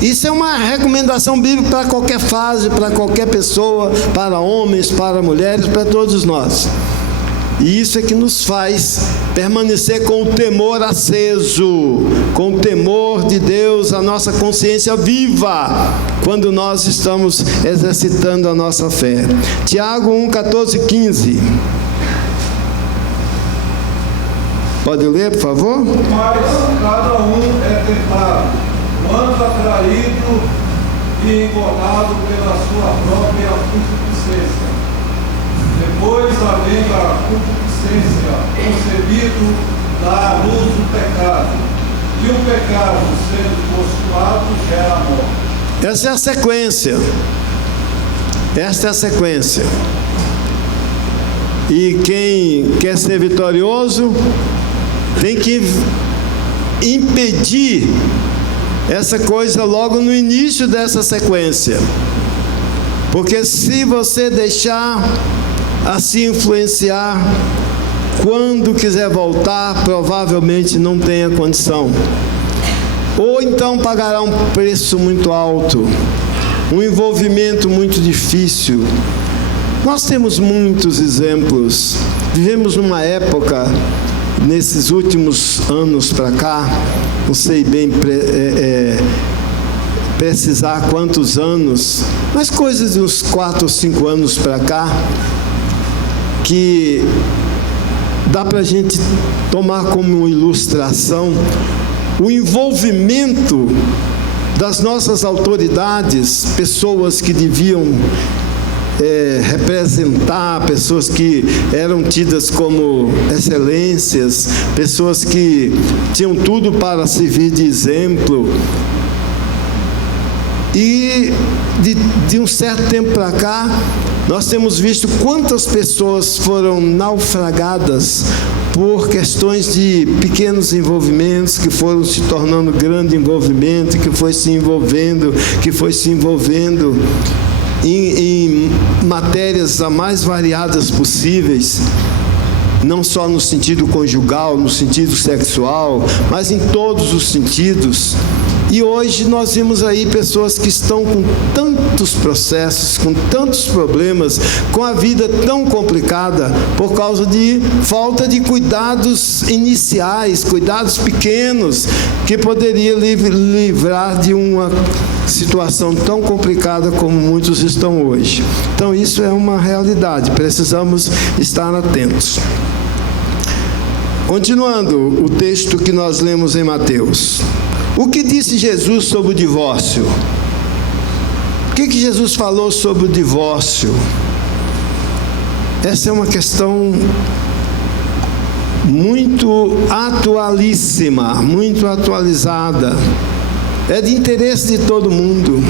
Isso é uma recomendação bíblica para qualquer fase, para qualquer pessoa, para homens, para mulheres, para todos nós. E isso é que nos faz permanecer com o temor aceso, com o temor de Deus, a nossa consciência viva, quando nós estamos exercitando a nossa fé. Tiago 1, 14 e 15. Pode ler, por favor? Mas cada um é tentado, quando atraído e enganado pela sua própria concupiscência. Depois, havendo a concupiscência concebido, dá à luz o pecado. E o pecado, sendo consumado, gera a morte. Essa é a sequência. Esta é a sequência. E quem quer ser vitorioso tem que impedir essa coisa logo no início dessa sequência. Porque se você deixar a se influenciar, quando quiser voltar, provavelmente não tenha condição. Ou então pagará um preço muito alto, um envolvimento muito difícil. Nós temos muitos exemplos. Vivemos numa época, nesses últimos anos para cá, não sei bem precisar quantos anos, mas coisas de uns 4 ou 5 anos para cá, que dá para a gente tomar como ilustração o envolvimento das nossas autoridades, pessoas que deviam representar, pessoas que eram tidas como excelências, pessoas que tinham tudo para servir de exemplo. E de um certo tempo para cá, nós temos visto quantas pessoas foram naufragadas por questões de pequenos envolvimentos, que foram se tornando grande envolvimento, que foi se envolvendo em matérias as mais variadas possíveis, não só no sentido conjugal, no sentido sexual, mas em todos os sentidos. E hoje nós vimos aí pessoas que estão com tantos processos, com tantos problemas, com a vida tão complicada, por causa de falta de cuidados iniciais, cuidados pequenos, que poderia livrar de uma situação tão complicada como muitos estão hoje. Então isso é uma realidade, precisamos estar atentos. Continuando o texto que nós lemos em Mateus. O que disse Jesus sobre o divórcio? O que Jesus falou sobre o divórcio? Essa é uma questão muito atualíssima, muito atualizada. é de interesse de todo mundo.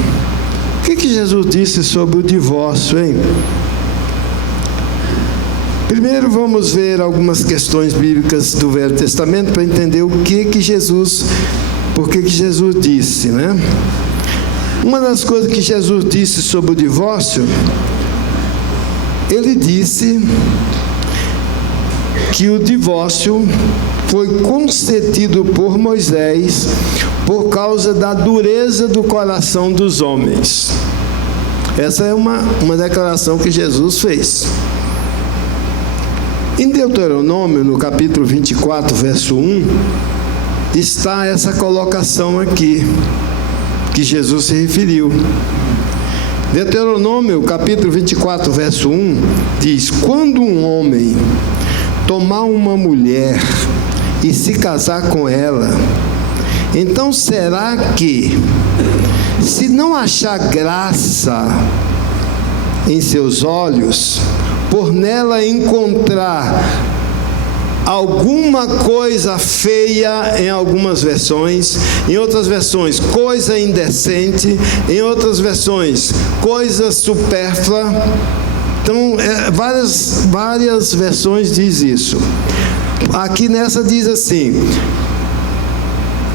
O que Jesus disse sobre o divórcio, hein? Primeiro vamos ver algumas questões bíblicas do Velho Testamento para entender por que Jesus disse, né? Uma das coisas que Jesus disse sobre o divórcio, ele disse que o divórcio foi concedido por Moisés por causa da dureza do coração dos homens. Essa é uma declaração que Jesus fez. Em Deuteronômio, no capítulo 24, verso 1, está essa colocação aqui, que Jesus se referiu. Deuteronômio, capítulo 24, verso 1, diz: quando um homem tomar uma mulher e se casar com ela, então será que, se não achar graça em seus olhos, por nela encontrar alguma coisa feia, em algumas versões, em outras versões, coisa indecente, em outras versões, coisa supérflua. Então, várias versões diz isso. Aqui nessa diz assim: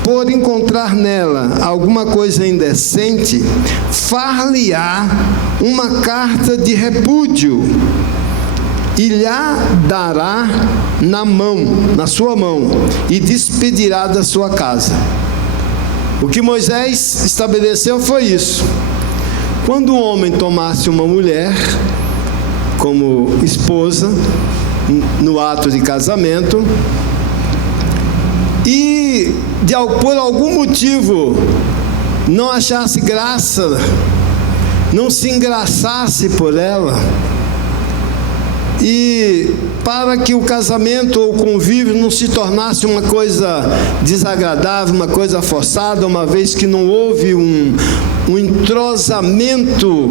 por encontrar nela alguma coisa indecente, far-lhe-á uma carta de repúdio e lhe dará na sua mão, e despedirá da sua casa. O que Moisés estabeleceu foi isso: quando um homem tomasse uma mulher como esposa no ato de casamento e por algum motivo não achasse graça, não se engraçasse por ela, e para que o casamento ou o convívio não se tornasse uma coisa desagradável, uma coisa forçada, uma vez que não houve um entrosamento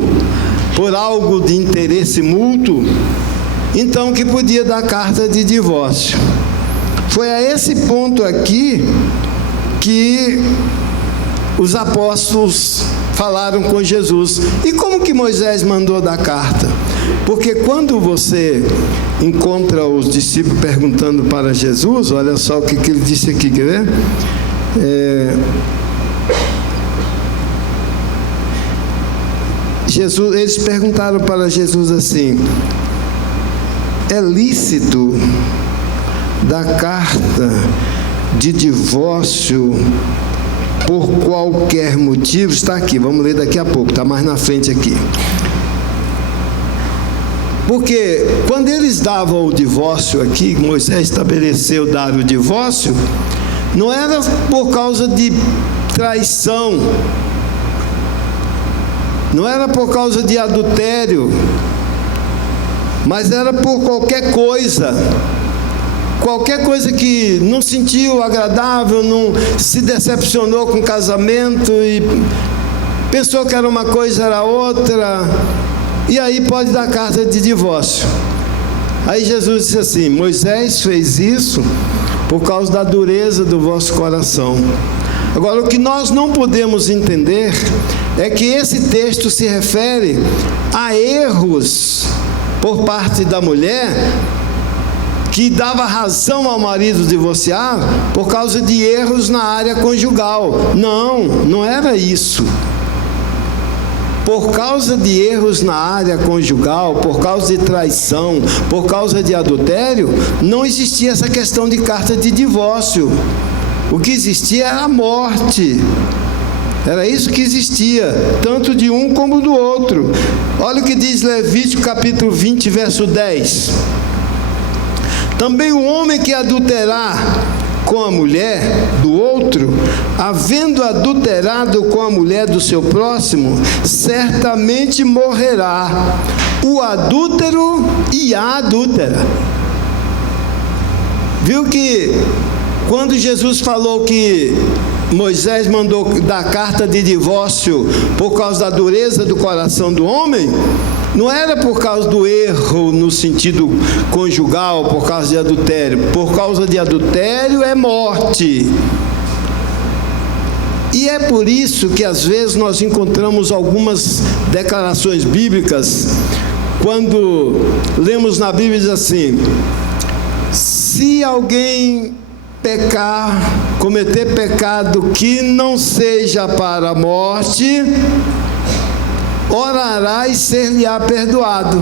por algo de interesse mútuo, então que podia dar carta de divórcio. Foi a esse ponto aqui que os apóstolos falaram com Jesus. E como que Moisés mandou dar carta? Porque quando você encontra os discípulos perguntando para Jesus, olha só o que ele disse aqui, quer ver? Eles perguntaram para Jesus assim: é lícito dar carta de divórcio por qualquer motivo? Está aqui, vamos ler daqui a pouco, está mais na frente aqui. Porque quando eles davam o divórcio aqui, Moisés estabeleceu dar o divórcio, não era por causa de traição, não era por causa de adultério, mas era por qualquer coisa que não sentiu agradável, não se decepcionou com o casamento e pensou que era uma coisa, era outra, e aí pode dar carta de divórcio. Aí Jesus disse assim: Moisés fez isso por causa da dureza do vosso coração. Agora, o que nós não podemos entender é que esse texto se refere a erros por parte da mulher, que dava razão ao marido divorciar por causa de erros na área conjugal. Não era isso. Por causa de erros na área conjugal, por causa de traição, por causa de adultério, não existia essa questão de carta de divórcio. O que existia era a morte. Era isso que existia, tanto de um como do outro. Olha o que diz Levítico capítulo 20, verso 10. Também o homem que adulterar com a mulher do outro, havendo adulterado com a mulher do seu próximo, certamente morrerá, o adúltero e a adúltera. Viu que quando Jesus falou que Moisés mandou dar carta de divórcio por causa da dureza do coração do homem, não era por causa do erro no sentido conjugal, por causa de adultério. Por causa de adultério é morte. E é por isso que às vezes nós encontramos algumas declarações bíblicas, quando lemos na Bíblia, diz assim: se alguém pecar, cometer pecado que não seja para a morte, orará e ser-lhe-á perdoado.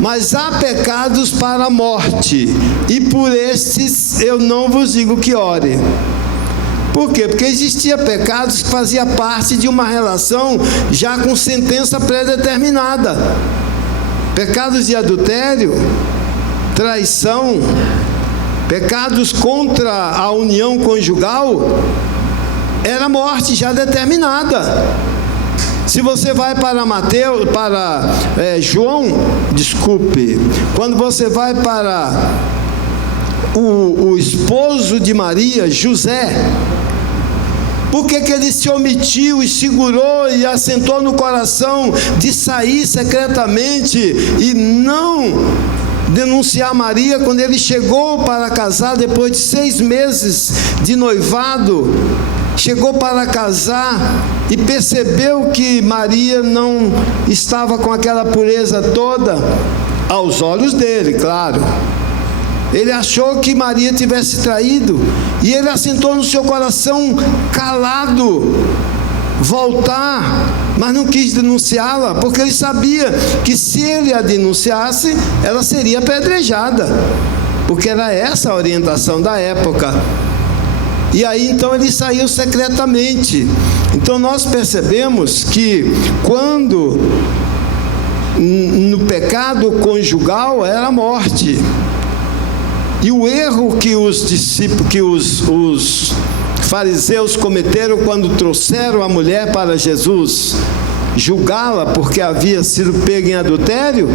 Mas há pecados para a morte, e por estes eu não vos digo que ore. Por quê? Porque existia pecados que faziam parte de uma relação já com sentença pré-determinada. Pecados de adultério, traição, pecados contra a união conjugal, era morte já determinada. Se você vai para quando você vai para o esposo de Maria, José, por que ele se omitiu e segurou e assentou no coração de sair secretamente e não denunciar Maria quando ele chegou para casar depois de 6 meses de noivado? Chegou para casar e percebeu que Maria não estava com aquela pureza toda, aos olhos dele, claro. Ele achou que Maria tivesse traído, e ele assentou no seu coração, calado, voltar, mas não quis denunciá-la, porque ele sabia que se ele a denunciasse, ela seria apedrejada, porque era essa a orientação da época. E aí então ele saiu secretamente. Então nós percebemos que quando no pecado conjugal era a morte. E o erro que os fariseus cometeram quando trouxeram a mulher para Jesus, julgá-la porque havia sido pega em adultério,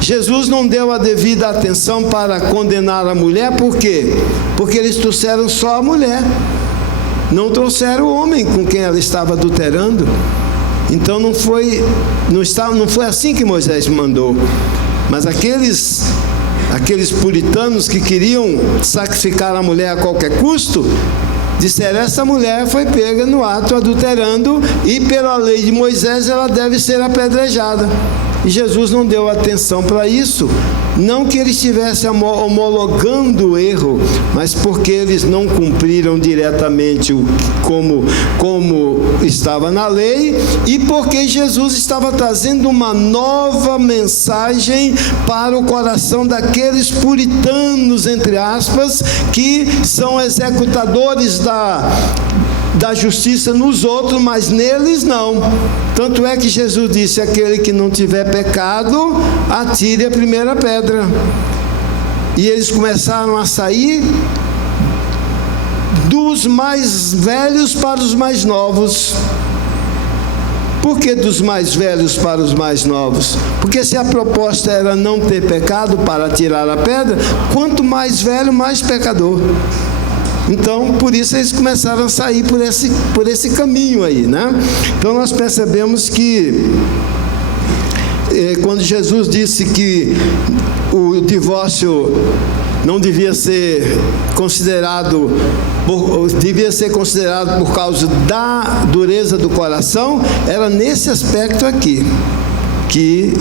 Jesus não deu a devida atenção para condenar a mulher. Por quê? Porque eles trouxeram só a mulher, não trouxeram o homem com quem ela estava adulterando. Então não foi assim que Moisés mandou. Mas aqueles puritanos que queriam sacrificar a mulher a qualquer custo, disseram: essa mulher foi pega no ato adulterando, e pela lei de Moisés ela deve ser apedrejada. E Jesus não deu atenção para isso, não que ele estivesse homologando o erro, mas porque eles não cumpriram diretamente como estava na lei, e porque Jesus estava trazendo uma nova mensagem para o coração daqueles puritanos, entre aspas, que são executadores da justiça nos outros, mas neles não. Tanto é que Jesus disse: aquele que não tiver pecado, atire a primeira pedra. E eles começaram a sair dos mais velhos para os mais novos. Por que dos mais velhos para os mais novos? Porque se a proposta era não ter pecado para tirar a pedra, quanto mais velho, mais pecador. Então, por isso eles começaram a sair por esse caminho aí, né? Então nós percebemos que quando Jesus disse que o divórcio não devia ser considerado, devia ser considerado por causa da dureza do coração, era nesse aspecto aqui que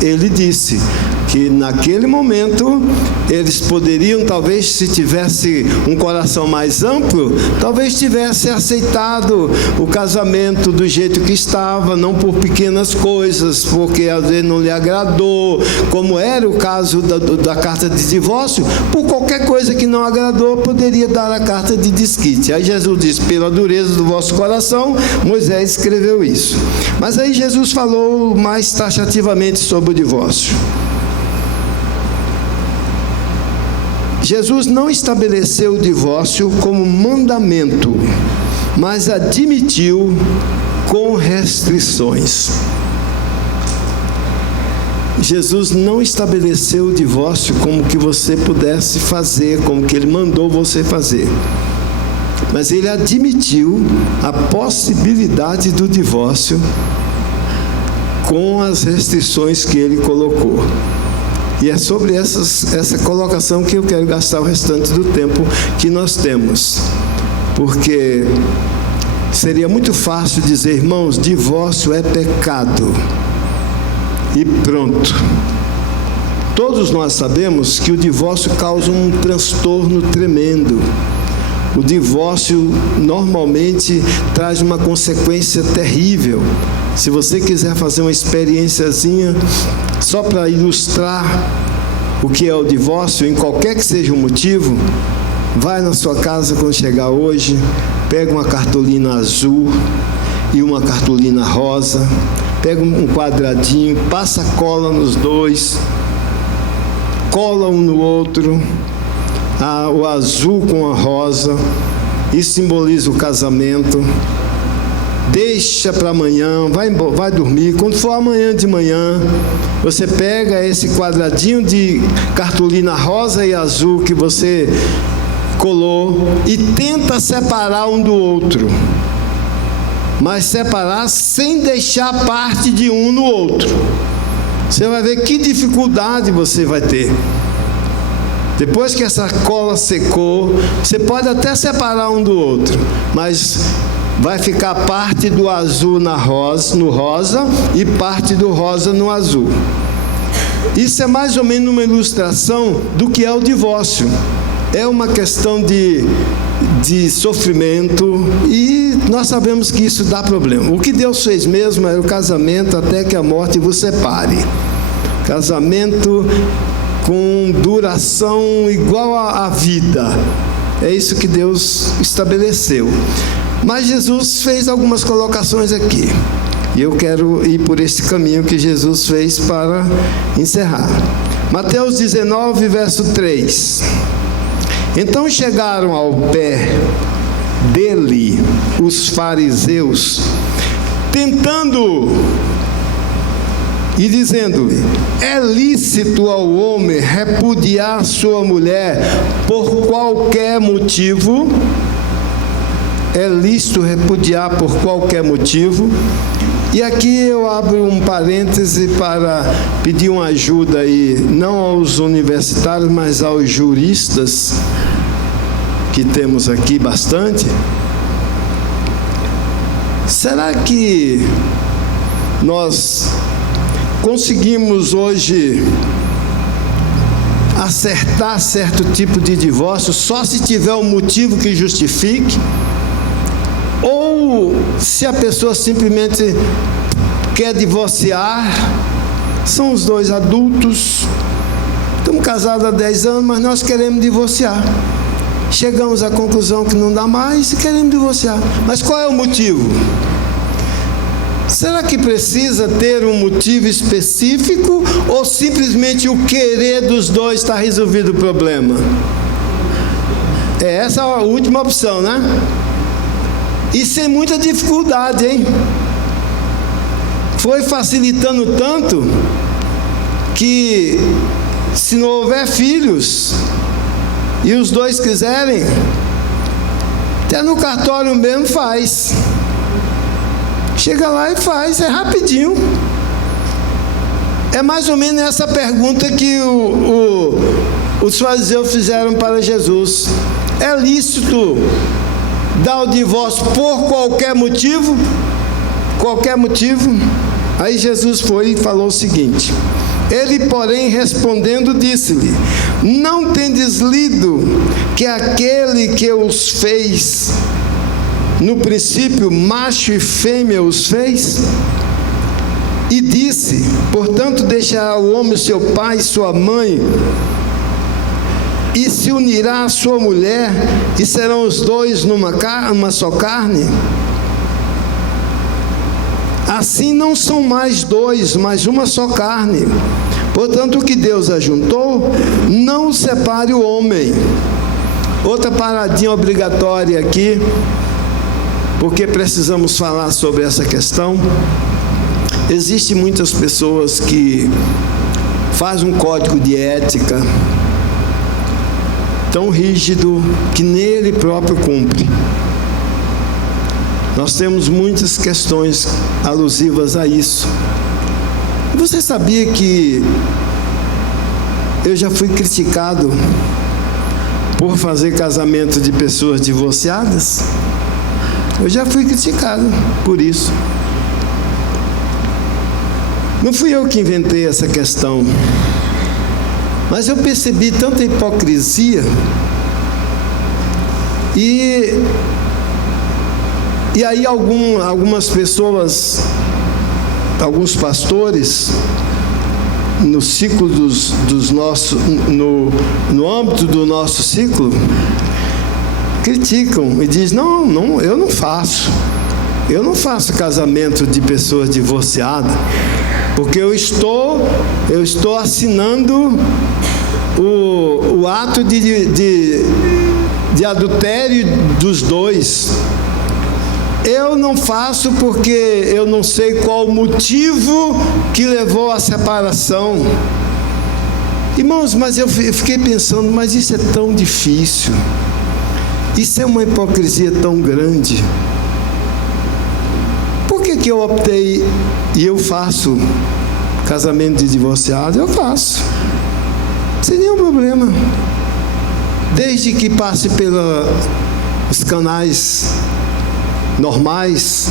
ele disse que naquele momento eles poderiam, talvez, se tivesse um coração mais amplo, talvez tivesse aceitado o casamento do jeito que estava, não por pequenas coisas, porque às vezes não lhe agradou, como era o caso da carta de divórcio. Por qualquer coisa que não agradou, poderia dar a carta de desquite. Aí Jesus disse: pela dureza do vosso coração, Moisés escreveu isso. Mas aí Jesus falou mais taxativamente sobre o divórcio. Jesus não estabeleceu o divórcio como mandamento, mas admitiu com restrições. Jesus não estabeleceu o divórcio como que você pudesse fazer, como que ele mandou você fazer. Mas ele admitiu a possibilidade do divórcio com as restrições que ele colocou. E é sobre essa colocação que eu quero gastar o restante do tempo que nós temos. Porque seria muito fácil dizer, irmãos, divórcio é pecado. E pronto. Todos nós sabemos que o divórcio causa um transtorno tremendo. O divórcio normalmente traz uma consequência terrível. Se você quiser fazer uma experienciazinha só para ilustrar o que é o divórcio, em qualquer que seja o motivo, vai na sua casa quando chegar hoje, pega uma cartolina azul e uma cartolina rosa, pega um quadradinho, passa cola nos dois, cola um no outro, o azul com a rosa, isso simboliza o casamento. Deixa para amanhã, vai dormir. Quando for amanhã de manhã, você pega esse quadradinho de cartolina rosa e azul que você colou e tenta separar um do outro, mas separar sem deixar parte de um no outro. Você vai ver que dificuldade você vai ter. Depois que essa cola secou, você pode até separar um do outro, mas vai ficar parte do azul no rosa e parte do rosa no azul. Isso é mais ou menos uma ilustração do que é o divórcio. É uma questão de sofrimento, e nós sabemos que isso dá problema. O que Deus fez mesmo era o casamento até que a morte vos separe. Casamento com duração igual à vida. É isso que Deus estabeleceu. Mas Jesus fez algumas colocações aqui, e eu quero ir por esse caminho que Jesus fez para encerrar. Mateus 19, verso 3. Então chegaram ao pé dele os fariseus, tentando e dizendo-lhe: é lícito ao homem repudiar sua mulher por qualquer motivo? É lícito repudiar por qualquer motivo? E aqui eu abro um parêntese para pedir uma ajuda aí, não aos universitários, mas aos juristas, que temos aqui bastante. Será que nós conseguimos hoje acertar certo tipo de divórcio só se tiver um motivo que justifique? Ou se a pessoa simplesmente quer divorciar, são os dois adultos, estamos casados há 10 anos, mas nós queremos divorciar. Chegamos à conclusão que não dá mais e queremos divorciar. Mas qual é o motivo? Será que precisa ter um motivo específico ou simplesmente o querer dos dois está resolvido o problema? É essa a última opção, né? E sem muita dificuldade, hein? Foi facilitando tanto que, se não houver filhos e os dois quiserem, até no cartório mesmo faz. Chega lá e faz, é rapidinho. É mais ou menos essa pergunta que os fariseus fizeram para Jesus: é lícito dar o divórcio por qualquer motivo? Qualquer motivo? Aí Jesus foi e falou o seguinte: ele, porém, respondendo, disse-lhe: não tendes lido que aquele que os fez, no princípio, macho e fêmea os fez? E disse: portanto, deixará o homem seu pai e sua mãe, e se unirá à sua mulher, e serão os dois uma só carne? Assim não são mais dois, mas uma só carne. Portanto, o que Deus ajuntou, não o separe o homem. Outra paradinha obrigatória aqui, porque precisamos falar sobre essa questão. Existem muitas pessoas que fazem um código de ética tão rígido que nem ele próprio cumpre. Nós temos muitas questões alusivas a isso. Você sabia que eu já fui criticado por fazer casamento de pessoas divorciadas? Eu já fui criticado por isso. Não fui eu que inventei essa questão, mas eu percebi tanta hipocrisia e aí algumas pessoas, alguns pastores, no ciclo dos nossos, no âmbito do nosso ciclo, criticam e dizem, não, eu não faço casamento de pessoas divorciadas, porque eu estou assinando o ato de adultério dos dois. Eu não faço porque eu não sei qual o motivo que levou à separação. Irmãos, mas eu fiquei pensando, mas isso é tão difícil, isso é uma hipocrisia tão grande. Por que eu optei e eu faço casamento de divorciado? Eu faço, sem nenhum problema, desde que passe pelos canais normais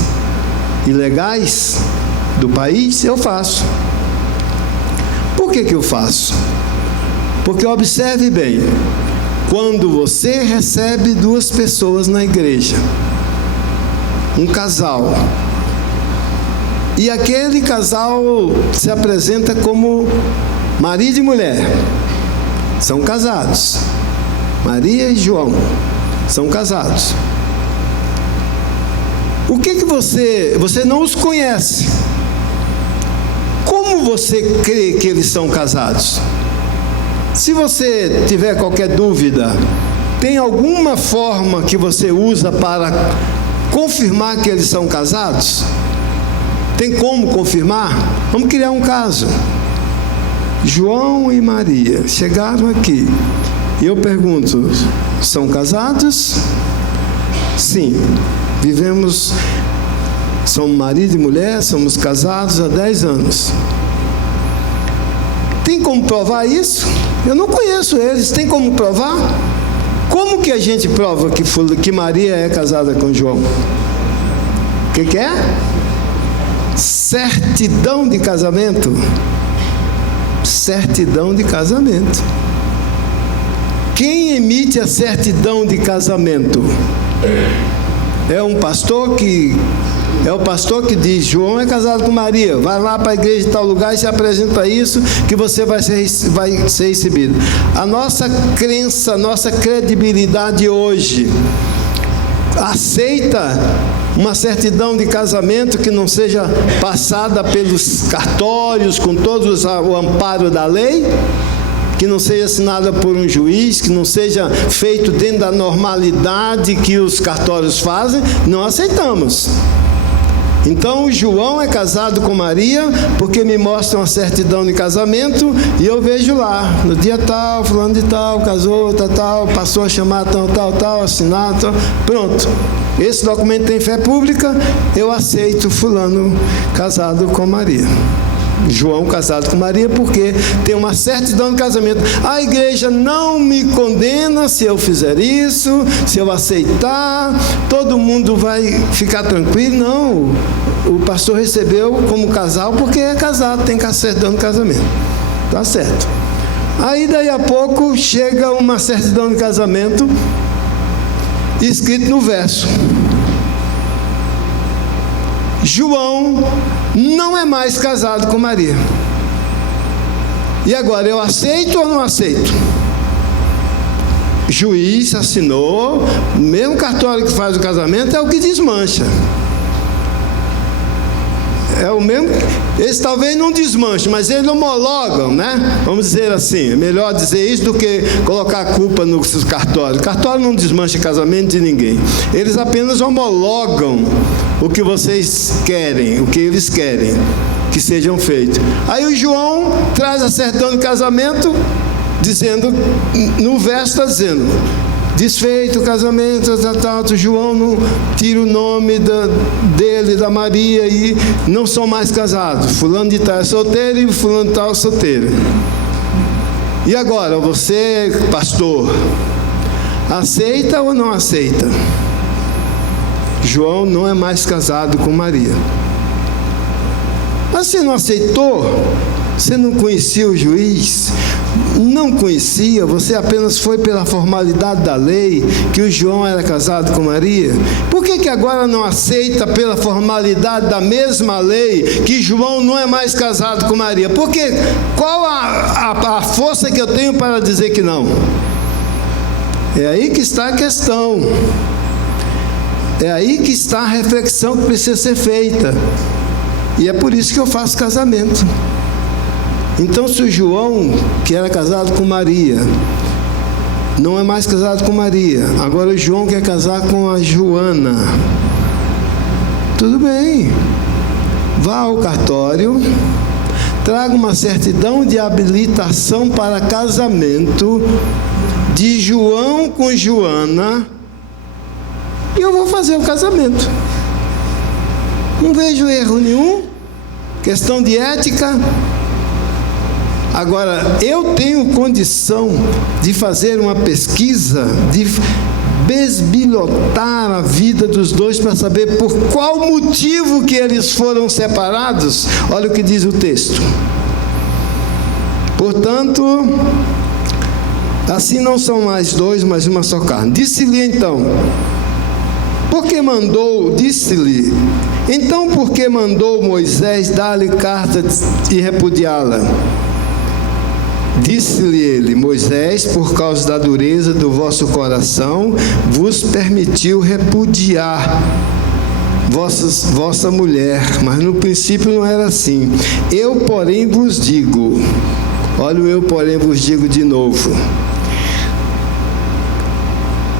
e legais do país, eu faço. Por que eu faço? Porque observe bem, quando você recebe duas pessoas na igreja, um casal, e aquele casal se apresenta como marido e mulher, são casados, Maria e João são casados. O que você não os conhece? Como você crê que eles são casados? Se você tiver qualquer dúvida, tem alguma forma que você usa para confirmar que eles são casados? Tem como confirmar? Vamos criar um caso. João e Maria chegaram aqui e eu pergunto, são casados? Sim. Somos marido e mulher, somos casados há 10 anos. Tem como provar isso? Eu não conheço eles, tem como provar? Como que a gente prova que Maria é casada com João? O que é? Certidão de casamento. Certidão de casamento. Quem emite a certidão de casamento? É o pastor que diz, João é casado com Maria, vai lá para a igreja de tal lugar e se apresenta isso, que você vai ser recebido. A nossa crença, a nossa credibilidade hoje aceita uma certidão de casamento que não seja passada pelos cartórios com todo o amparo da lei, que não seja assinada por um juiz, que não seja feito dentro da normalidade que os cartórios fazem, não aceitamos. Então o João é casado com Maria porque me mostra uma certidão de casamento e eu vejo lá, no dia tal, fulano de tal, casou, tal, passou a chamar tal, assinar, tal, pronto. Esse documento tem fé pública, eu aceito fulano casado com Maria. João casado com Maria, porque tem uma certidão de casamento. A igreja não me condena se eu fizer isso, se eu aceitar, todo mundo vai ficar tranquilo. Não, o pastor recebeu como casal porque é casado, tem certidão de casamento, tá certo. Aí daí a pouco chega uma certidão de casamento escrito no verso: João não é mais casado com Maria. E agora, eu aceito ou não aceito? Juiz assinou, o mesmo cartório que faz o casamento é o que desmancha. É o mesmo, eles talvez não desmanchem, mas eles homologam, né? Vamos dizer assim, é melhor dizer isso do que colocar a culpa nos cartórios. O cartório não desmancha casamento de ninguém. Eles apenas homologam o que vocês querem, o que eles querem que sejam feitos. Aí o João traz a certidão de casamento, dizendo, no verso está dizendo, desfeito o casamento, João não tira o nome dele, da Maria, e não são mais casados. Fulano de tal é solteiro e fulano de tal é solteiro. E agora, você, pastor, aceita ou não aceita? João não é mais casado com Maria. Mas você não aceitou? Você não conhecia o juiz? Não conhecia, você apenas foi pela formalidade da lei, que o João era casado com Maria? Por que agora não aceita pela formalidade da mesma lei que João não é mais casado com Maria? Porque qual a força que eu tenho para dizer que não? É aí que está a questão. É aí que está a reflexão que precisa ser feita. E é por isso que eu faço casamento. Então, se o João, que era casado com Maria, não é mais casado com Maria, agora o João quer casar com a Joana, tudo bem, vá ao cartório, traga uma certidão de habilitação para casamento de João com Joana, e eu vou fazer o casamento. Não vejo erro nenhum, questão de ética. Agora, eu tenho condição de fazer uma pesquisa, de besbilhotar a vida dos dois para saber por qual motivo que eles foram separados. Olha o que diz o texto. Portanto, assim não são mais dois, mas uma só carne. Disse-lhe então, disse-lhe, então por que mandou Moisés dar-lhe carta e repudiá-la? Disse-lhe ele, Moisés, por causa da dureza do vosso coração, vos permitiu repudiar vossa mulher, mas no princípio não era assim. Eu, porém, vos digo, olha o eu, porém, vos digo de novo.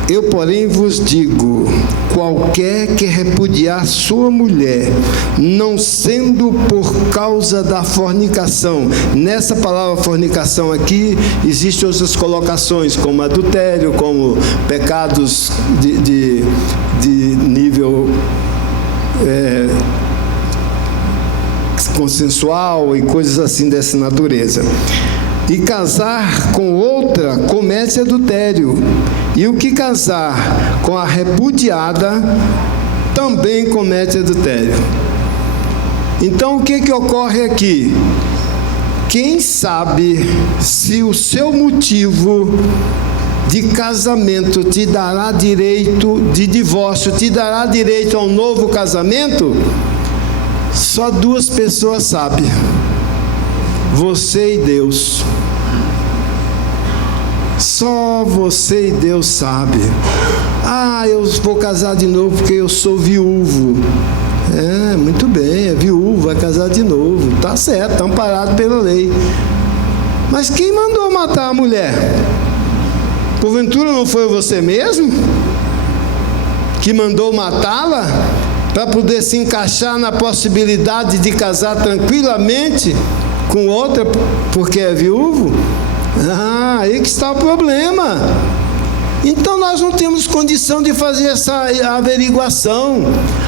Eu, porém, vos digo, qualquer que repudiar sua mulher, não sendo por causa da fornicação, nessa palavra fornicação aqui, existem outras colocações, como adultério, como pecados de nível consensual e coisas assim dessa natureza. E casar com outra comete adultério. E o que casar com a repudiada também comete adultério. Então o que ocorre aqui? Quem sabe se o seu motivo de casamento te dará direito, de divórcio, te dará direito a um novo casamento? Só duas pessoas sabem. Você e Deus. Só você e Deus sabe. Eu vou casar de novo porque eu sou viúvo. Muito bem, é viúvo, vai casar de novo. Tá certo, está amparado pela lei. Mas quem mandou matar a mulher? Porventura não foi você mesmo que mandou matá-la para poder se encaixar na possibilidade de casar tranquilamente com outra porque é viúvo? Aí que está o problema. Então nós não temos condição de fazer essa averiguação.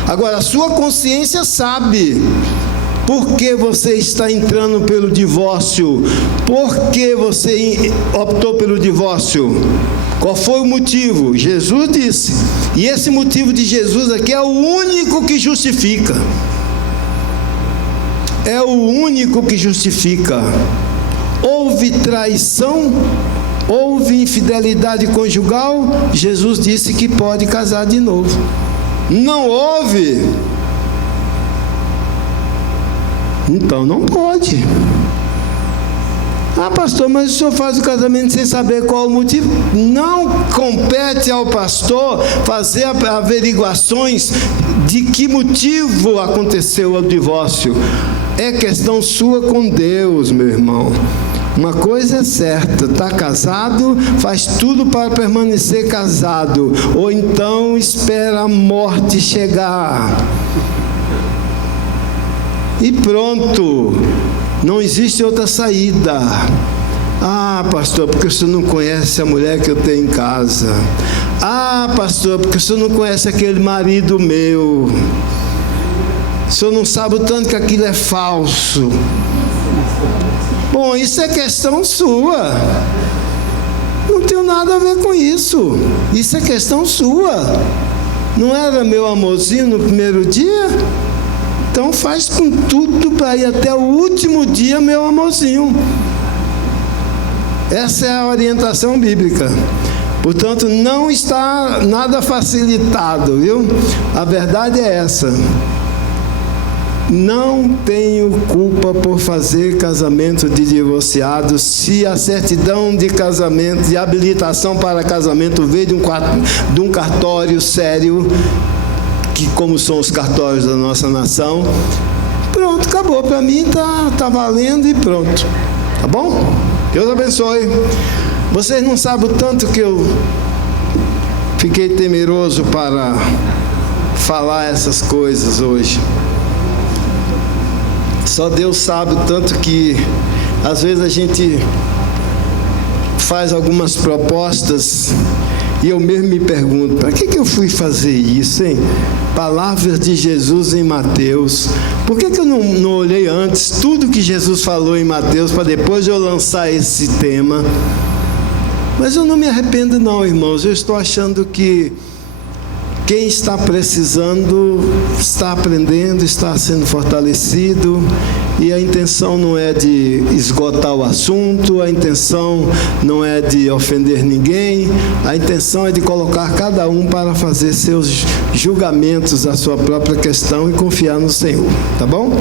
Agora, a sua consciência sabe por que você está entrando pelo divórcio, por que você optou pelo divórcio, qual foi o motivo? Jesus disse, e esse motivo de Jesus aqui é o único que justifica. É o único que justifica. Houve traição, houve infidelidade conjugal, Jesus disse que pode casar de novo. Não houve, então não pode. Pastor, mas o senhor faz o casamento sem saber qual o motivo? Não compete ao pastor fazer averiguações de que motivo aconteceu o divórcio. É questão sua com Deus, meu irmão. Uma coisa é certa, está casado, faz tudo para permanecer casado, ou então espera a morte chegar. E pronto, não existe outra saída. Pastor, porque o senhor não conhece a mulher que eu tenho em casa. Pastor, porque o senhor não conhece aquele marido meu. O senhor não sabe o tanto que aquilo é falso. Bom, isso é questão sua. Não tenho nada a ver com isso. Isso é questão sua. Não era meu amorzinho no primeiro dia? Então faz com tudo para ir até o último dia, meu amorzinho. Essa é a orientação bíblica. Portanto, não está nada facilitado, viu? A verdade é essa. Não tenho culpa por fazer casamento de divorciados se a certidão de casamento, de habilitação para casamento veio de um cartório sério, que como são os cartórios da nossa nação. Pronto, acabou. Para mim tá valendo e pronto. Tá bom? Deus abençoe. Vocês não sabem o tanto que eu fiquei temeroso para falar essas coisas hoje. Só Deus sabe o tanto que às vezes a gente faz algumas propostas e eu mesmo me pergunto, para que eu fui fazer isso, hein? Palavras de Jesus em Mateus. Por que eu não olhei antes tudo que Jesus falou em Mateus para depois eu lançar esse tema? Mas eu não me arrependo não, irmãos. Eu estou achando que quem está precisando está aprendendo, está sendo fortalecido, e a intenção não é de esgotar o assunto, a intenção não é de ofender ninguém, a intenção é de colocar cada um para fazer seus julgamentos da sua própria questão e confiar no Senhor, tá bom?